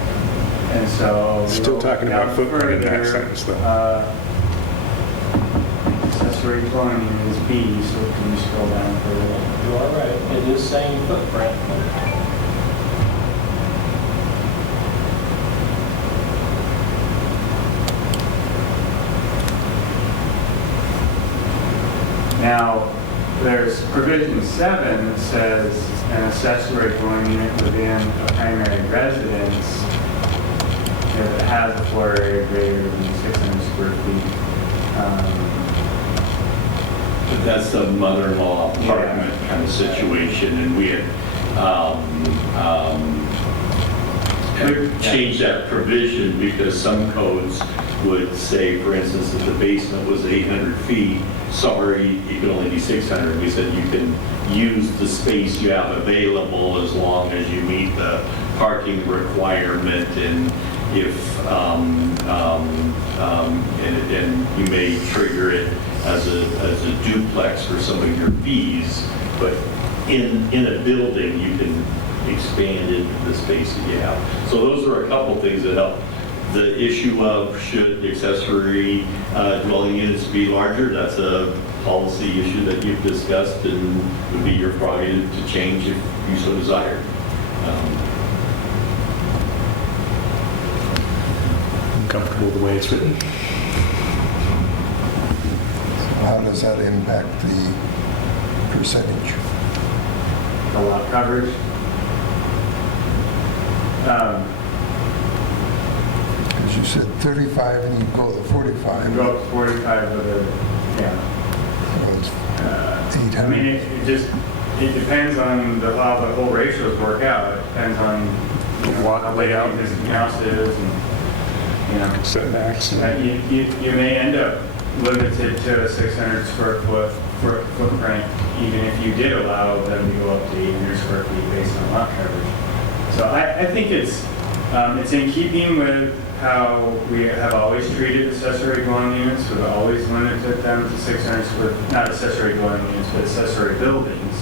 And so. Still talking about down footprint in that further, sentence, though. Accessory dwelling unit is B, so can you scroll down further? You are right. It is saying footprint. Now, there's provision 7 that says an accessory dwelling unit within a primary residence if it has a floor area greater than 600 square feet. But that's the mother-in-law apartment kind of situation, and we had changed that provision because some codes would say, for instance, if the basement was 800 feet, sorry, you can only be 600. We said you can use the space you have available as long as you meet the parking requirement, and if and you may trigger it as a duplex for some of your fees, but in a building you can expanded the space that you have. So those are a couple things that help. The issue of should accessory dwelling units be larger, that's a policy issue that you've discussed and would be your prerogative to change if you so desire. I'm comfortable with the way it's written. How does that impact the percentage? A lot coverage. Because you said 35 and you go to 45. Go up to 45 with a, yeah. So it's I 800. mean, it depends on how the whole ratios work out. It depends on, you know, Lot how big layout. this house is and, you know. Setbacks. You may end up limited to a 600 square foot footprint, even if you did allow them to go up to 800 square feet based on lot coverage. So I think it's in keeping with how we have always treated accessory dwelling units. We've always limited them to 600 square, not accessory dwelling units, but accessory buildings.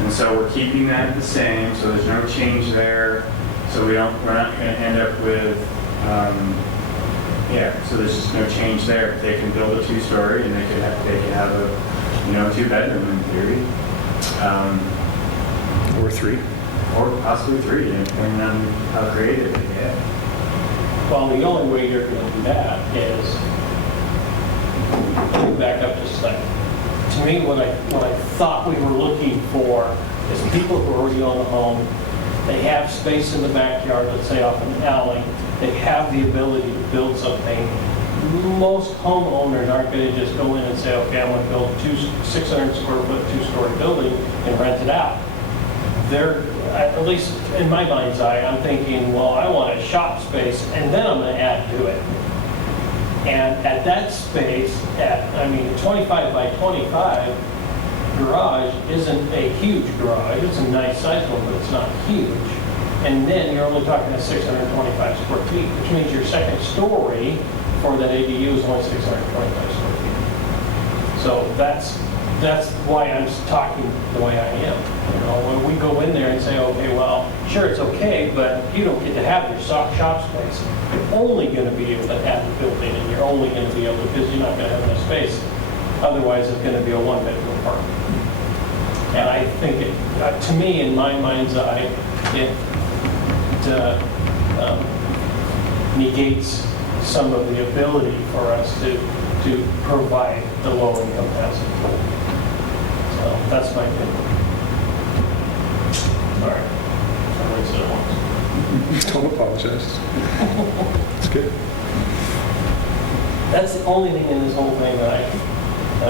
And so we're keeping that the same, so there's no change there. So we're not going to end up with, so there's just no change there. They can build a 2-story and they could have a, 2-bedroom in theory. Or 3. Or possibly 3, depending on how creative they get. Well, the only way you're going to do that is, let me back up just a second. To me, what I thought we were looking for is people who already own a home, they have space in the backyard, let's say off an alley, they have the ability to build something. Most homeowners aren't going to just go in and say, okay, I'm going to build a 600 square foot 2-story building and rent it out. They're, at least in my mind's eye, I'm thinking, well, I want a shop space and then I'm going to add to it. And at that space, 25 by 25 garage isn't a huge garage. It's a nice size one, but it's not huge. And then you're only talking a 625 square feet, which means your second story for that ADU is only 625 square feet. So that's why I'm talking the way I am. When we go in there and say, okay, well, sure, it's okay, but you don't get to have your shop space. You're only going to be able to have the building, and you're only going to be able to, because you're not going to have enough space. Otherwise, it's going to be a 1-bedroom apartment. And I think, to me, in my mind's eye, it negates some of the ability for us to provide the low-income housing. So that's my opinion. Sorry. I said it once. Don't apologize. It's good. That's the only thing in this whole thing that I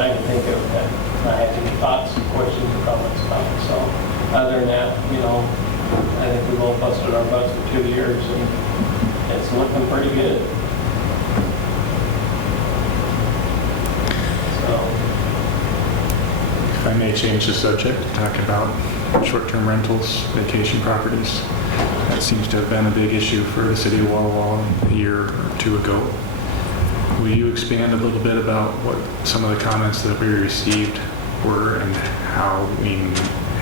can think of that I have any thoughts, questions, or comments about. So other than that, I think we've all busted our butts for 2 years and it's looking pretty good. So, If I may change the subject, talk about short-term rentals, vacation properties. That seems to have been a big issue for the city of Walla Walla a year or 2 ago. Will you expand a little bit about what some of the comments that we received were and how we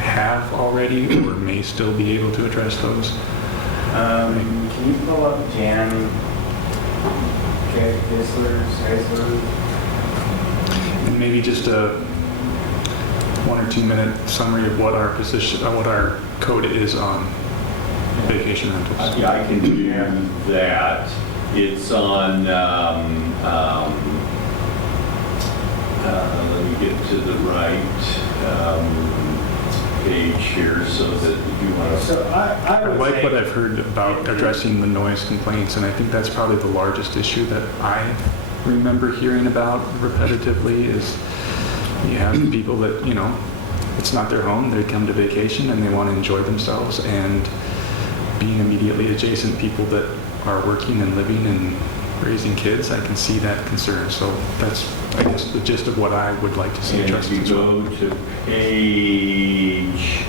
have already or may still be able to address those? Can you pull up Jan Geisler? And maybe just a 1 or 2 minute summary of what our position, what our code is on vacation rentals. Yeah, I can do that. It's on, let me get to the right page here so that if you want to. So I I would like say- what I've heard about addressing the noise complaints, and I think that's probably the largest issue that I remember hearing about repetitively is you have people that, it's not their home, they come to vacation and they want to enjoy themselves, and being immediately adjacent people that are working and living and raising kids, I can see that concern. So that's, I guess, the gist of what I would like to see And if addressed you as well. go to page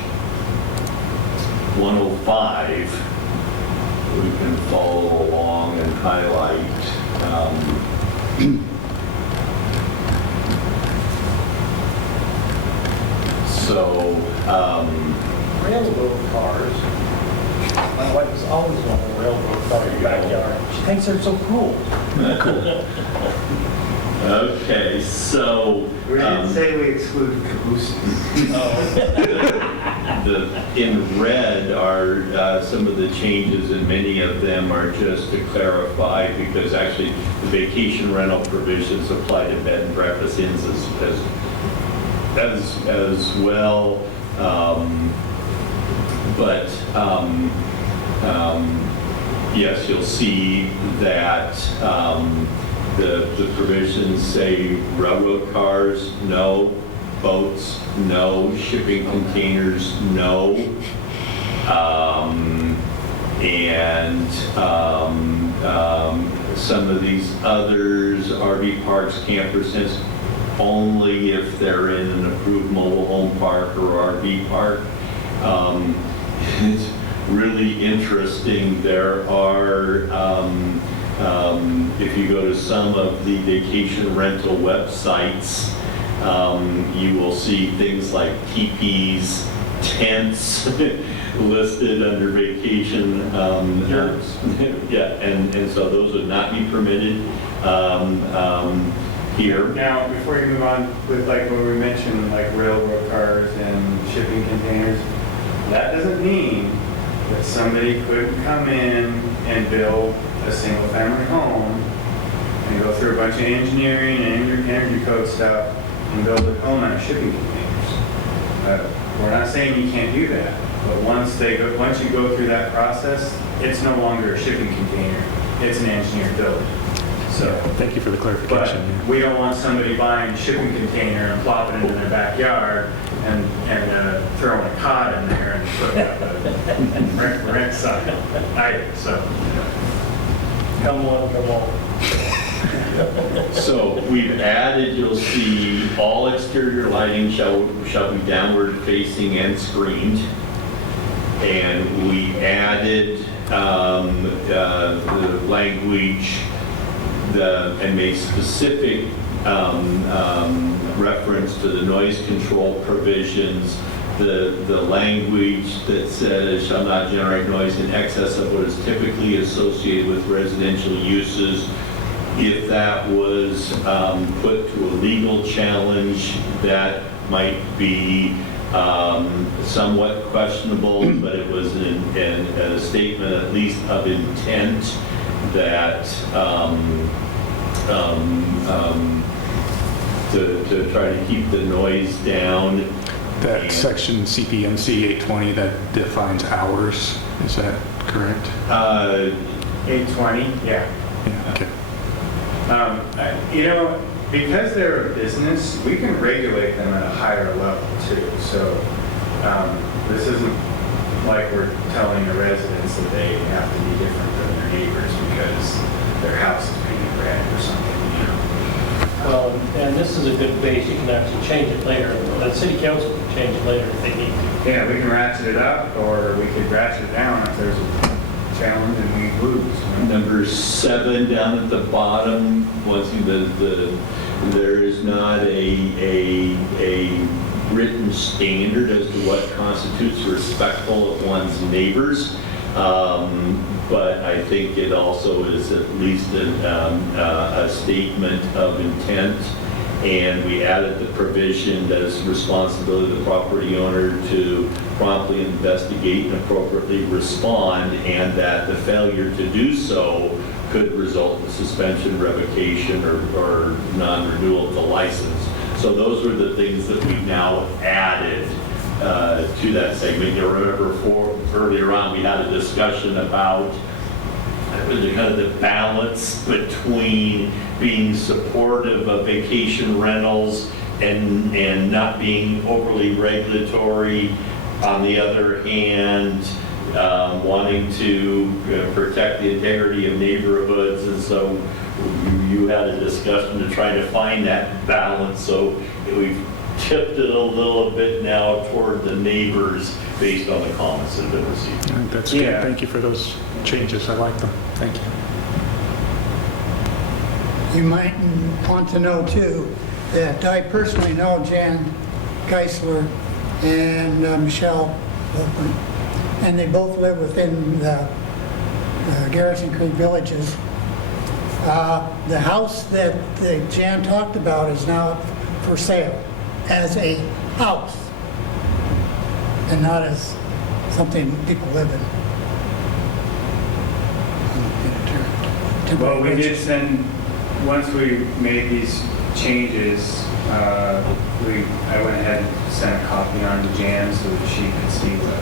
105, we can follow along and highlight. So railroad cars. My wife has always wanted a railroad car in the backyard. She thinks they're so cool. Okay, so. We didn't say we exclude cabooses. In red are some of the changes, and many of them are just to clarify, because actually the vacation rental provisions apply to bed and breakfast inns as well. Yes, you'll see that the provisions say railroad cars, no. Boats, no. Shipping containers, no. Some of these others, RV parks, camper centers, only if they're in an approved mobile home park or RV park. It's really interesting. There are, if you go to some of the vacation rental websites, you will see things like teepees, tents listed under vacation. Yeah, and so those would not be permitted here. Now, before you move on with like when we mentioned like railroad cars and shipping containers, that doesn't mean that somebody couldn't come in and build a single family home and go through a bunch of engineering and energy code stuff and build a home out of shipping containers. We're not saying you can't do that, but once you go through that process, it's no longer a shipping container, it's an engineered building. So, Thank you for the but clarification. we don't want somebody buying a shipping container and plopping it in their backyard and throwing a cot in there and putting up a rent sign either, so. Come on. So we've added, you'll see, all exterior lighting shall be downward facing and screened. And we added the language and made specific reference to the noise control provisions. The language that says shall not generate noise in excess of what is typically associated with residential uses. If that was put to a legal challenge, that might be somewhat questionable, but it was a statement at least of intent that to try to keep the noise down. That section CPMC 820 that defines hours, is that correct? 820, yeah. Yeah, okay. Because they're a business, we can regulate them at a higher level too. So this isn't like we're telling the residents that they have to be different than their neighbors because their house is painted red or something. Well, and this is a good base, you can actually change it later. The city council can change it later if they need to. Yeah, we can ratchet it up or we could ratchet it down if there's a challenge and we lose. Number 7 down at the bottom, once there is not a written standard as to what constitutes respectful of one's neighbors, but I think it also is at least a statement of intent. And we added the provision that it's the responsibility of the property owner to promptly investigate and appropriately respond, and that the failure to do so could result in suspension, revocation, or non-renewal of the license. So those were the things that we've now added to that segment. You'll remember earlier on we had a discussion about kind of the balance between being supportive of vacation rentals and not being overly regulatory. On the other hand, wanting to protect the integrity of neighborhoods. And so you had a discussion to try to find that balance. So we've tipped it a little bit now toward the neighbors based on the comments that have been received. I think that's good. Yeah. Thank you for those changes. I like them. Thank you. You might want to know too, that I personally know Jan Geisler and Michelle and they both live within the Garrison Creek Villages. The house that Jan talked about is now for sale as a house and not as something people live in. Well, we did send, once we made these changes, I went ahead and sent a copy on to Jan so that she could see what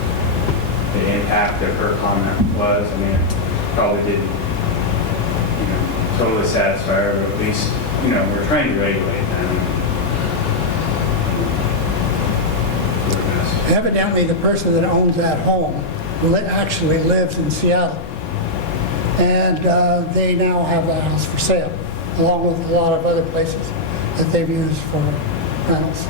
the impact of her comment was. I mean, it probably didn't, totally satisfy her, but at least, we're trying to regulate them. Evidently, the person that owns that home actually lives in Seattle. And they now have the house for sale, along with a lot of other places that they've used for rentals.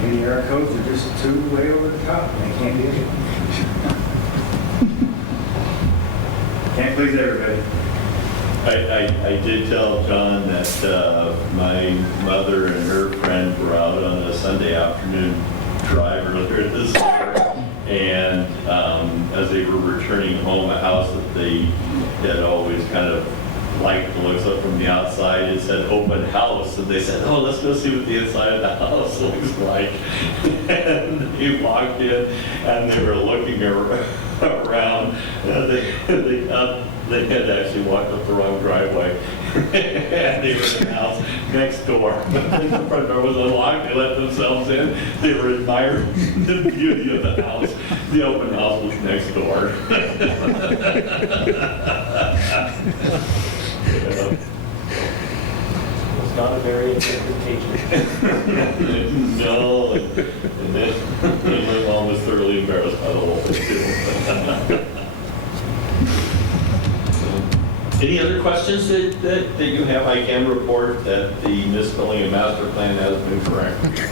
Maybe our codes are just too way over the top, and they can't do it. Can't please everybody. I did tell John that my mother and her friend were out on a Sunday afternoon drive earlier this year, and as they were returning home, a house that they had always kind of liked the looks of from the outside, it said open house, and they said, oh, let's go see what the inside of the house looks like. And they walked in, and they were looking around. They had actually walked up the wrong driveway, and they were in the house next door. The front door was unlocked. They let themselves in. They were admiring the beauty of the house. The open house was next door. It's not a very effective teacher. No, and then my mom was thoroughly embarrassed by the whole thing too. Any other questions that you have? I can report that the misspelling of master plan has been corrected.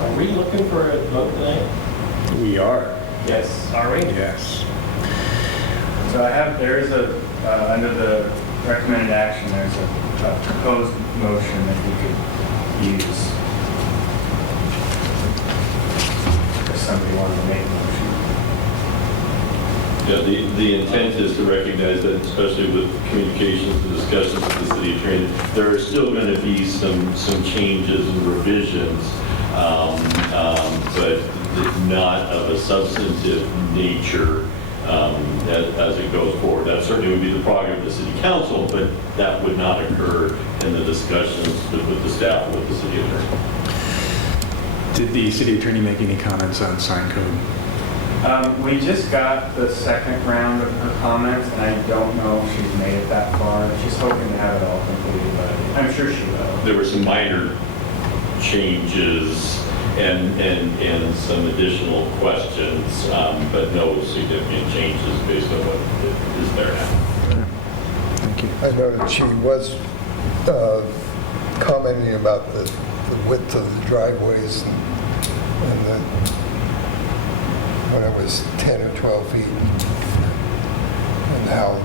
Are we looking for a vote tonight? We are. Yes. Are we? Yes. So there's under the recommended action, there's a proposed motion that we could use. If somebody wanted to make a motion. Yeah, the intent is to recognize that, especially with communications and discussions with the city attorney, there are still going to be some changes and revisions, but not of a substantive nature as it goes forward. That certainly would be the prerogative of the city council, but that would not occur in the discussions with the staff or with the city attorney. Did the city attorney make any comments on sign code? We just got the second round of her comments, and I don't know if she's made it that far. She's hoping to have it all completed, but I'm sure she will. There were some minor changes and some additional questions, but no significant changes based on what is there now. Thank you. I know that she was commenting about the width of the driveways and when it was 10 or 12 feet, and how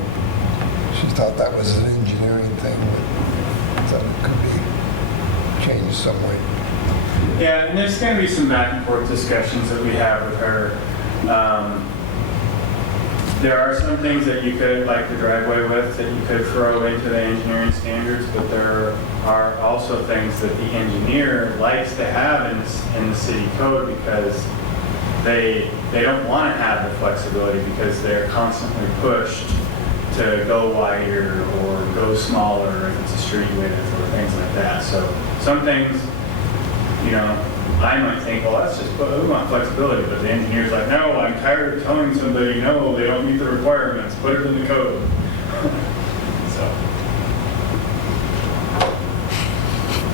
she thought that was an engineering thing, but thought it could be changed some way. Yeah, and there's going to be some back and forth discussions that we have with her. There are some things that you could, like the driveway width, that you could throw into the engineering standards, but there are also things that the engineer likes to have in the city code because they don't want to have the flexibility because they're constantly pushed to go wider or go smaller if it's a street width or things like that. So some things, I might think, well, that's just, we want flexibility, but the engineer's like, no, I'm tired of telling somebody, no, they don't meet the requirements, put it in the code. So.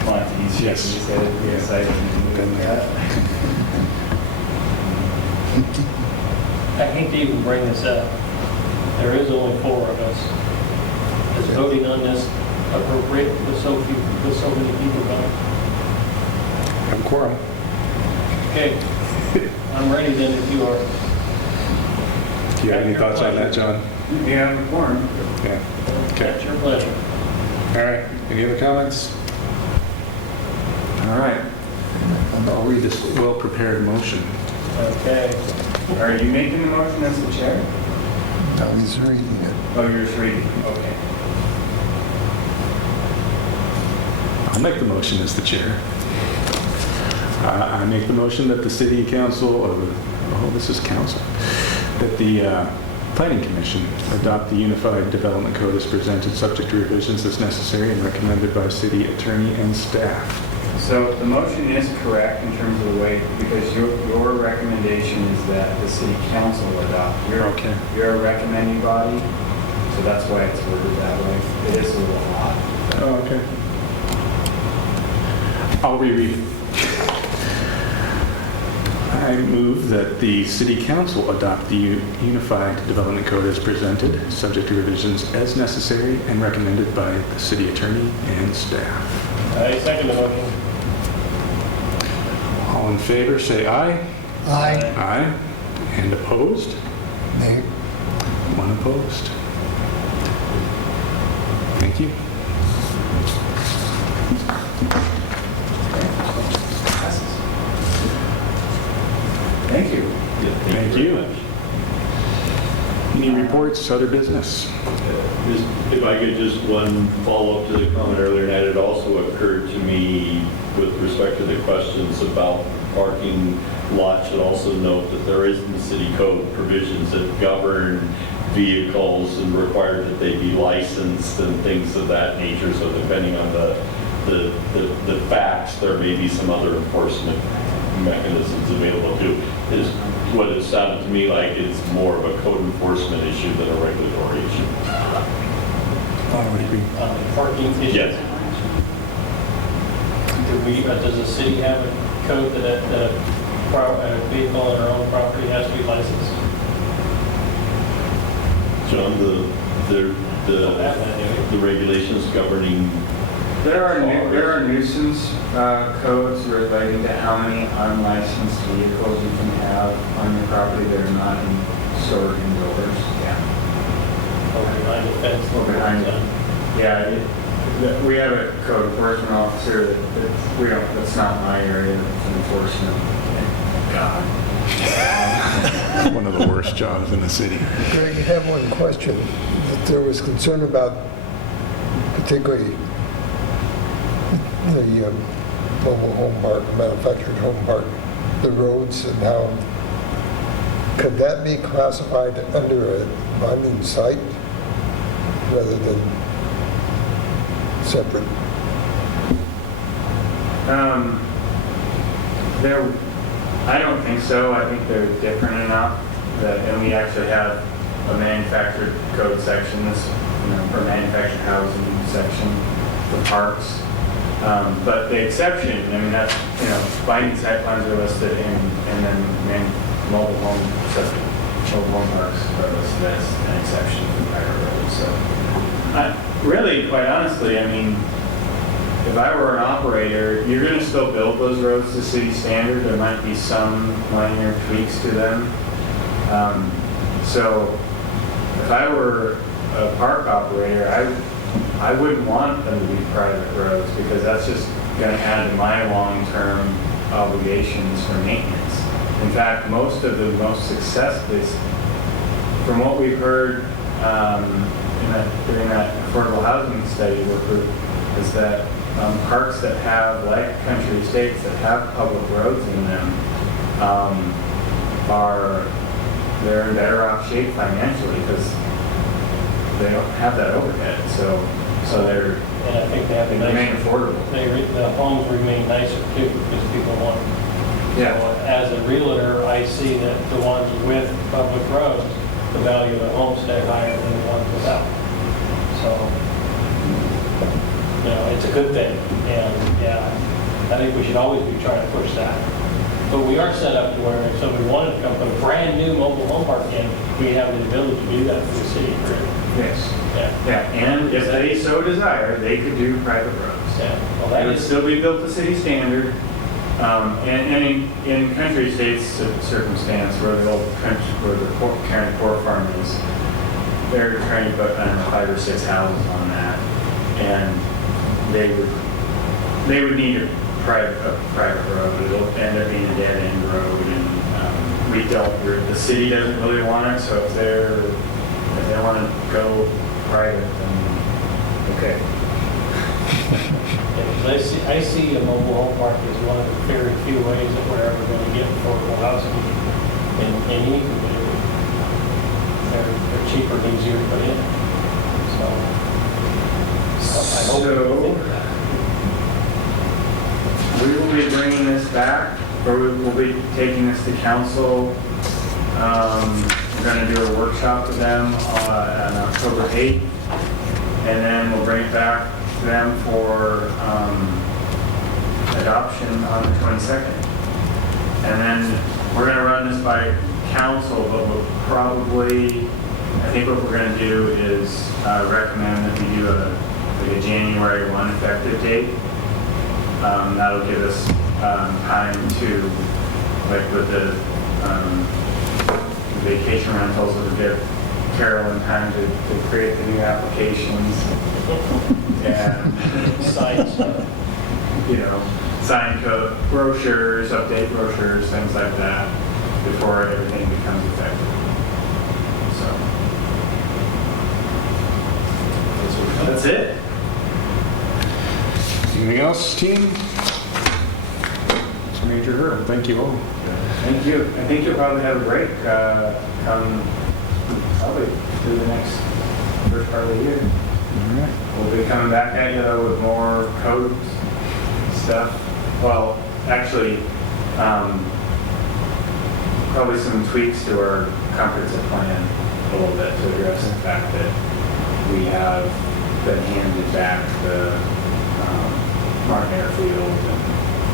Monty's Yes. shaking his head, yes, I can do that. I hate to even bring this up. There is only 4 of us. Is voting on this appropriate with so many people going? I'm quorum. Okay. I'm ready then if you are. Do you have any thoughts on that, John? Yeah, I'm informed. Yeah. Okay. That's your pleasure. All right. Any other comments? All right. I'll read this well-prepared motion. Okay. Are you making the motion as the chair? Now he's reading it. Oh, you're just reading, okay. I'll make the motion as the chair. I make the motion that the city council, this is council, that the planning commission adopt the Unified Development Code as presented, subject to revisions as necessary and recommended by city attorney and staff. So the motion is correct in terms of the way, because your recommendation is that the city council adopt. Okay. You're a recommending body, so that's why it's worded that way. It is a little odd. Oh, okay. I'll reread. I move that the city council adopt the Unified Development Code as presented, subject to revisions as necessary and recommended by the city attorney and staff. I second the motion. All in favor, say aye. Aye. Aye. And opposed? Nay. One opposed. Thank you. Thank you. Yeah, Thank very you. much. Any reports, other business? If I could just one follow-up to the comment earlier, and it also occurred to me with respect to the questions about parking lots, should also note that there is in the city code provisions that govern vehicles and require that they be licensed and things of that nature. So depending on the facts, there may be some other enforcement mechanisms available too. Is what it sounded to me like it's more of a code enforcement issue than a regulatory issue. I would agree. Parking issue. Yes. Does the city have a code that a vehicle on their own property has to be licensed? John, the regulations governing, There are nuisance codes relating to how many unlicensed vehicles you can have on your property that are not stored indoors. Yeah. Or behind the fence? Or behind it. Yeah, we have a code enforcement officer that's not my area, it's enforcement. God. One of the worst jobs in the city. Greg, I have one question. That there was concern about particularly the mobile home park, manufactured home park, the roads and how, could that be classified under a bonding site rather than separate? I don't think so. I think they're different enough that, and we actually have a manufactured code section, for manufactured housing section for parks. But the exception, I mean, that's, binding site plans are listed and then mobile home parks are listed as an exception for private roads. So, really, quite honestly, I mean, if I were an operator, you're going to still build those roads to city standard. There might be some minor tweaks to them. So if I were a park operator, I wouldn't want them to be private roads because that's just going to add to my long-term obligations for maintenance. In fact, most of the most successful, from what we've heard during that affordable housing study work group, is that parks that have, like country estates, that have public roads in them, they're in better off shape financially because they don't have that overhead. So they're, And I think they remain affordable. The homes remain nicer too because people want. Yeah. So as a realtor, I see that the ones with public roads, the value of the homes stay higher than the ones without. So, it's a good thing. And yeah, I think we should always be trying to push that. But we are set up to where if somebody wanted to come put a brand new mobile home park in, we have the ability to do that for the city. Yes. Yeah. And if they so desire, they could do private roads. Yeah. Well, They that would is, still be built to city standard. And in country estates circumstance where the current poor farm is, they're trying to put, 5 or 6 houses on that. And they would need to private road. It'll end up being a dead-end road, and the city doesn't really want it, so if they want to go private, then okay. Yeah, I see a mobile home park as one of the very few ways that we're ever going to get affordable housing in any community. They're cheaper and easier to put in. So I hope people think of that. We will be bringing this back, or we'll be taking this to council. We're going to do a workshop with them on October 8th, and then we'll bring it back to them for adoption on the 22nd. And then we're going to run this by council, but we'll probably, I think what we're going to do is recommend that we do a January 1 effective date. That'll give us time to, like with the vacation rentals, it'll give Carolyn time to create the new applications and Sites. sign code, brochures, update brochures, things like that before everything becomes effective. So that's it. Anything else, team? It's a major hurdle. Thank you all. Thank you. I think you'll probably have a break come probably through the next first part of the year. All right. We'll be coming back at you though with more code stuff. Well, actually, probably some tweaks to our comprehensive plan a little bit to address the fact that we have been handed back the Martin Airfield, and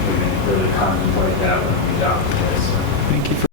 we didn't really contemplate that when we adopted this. Thank you for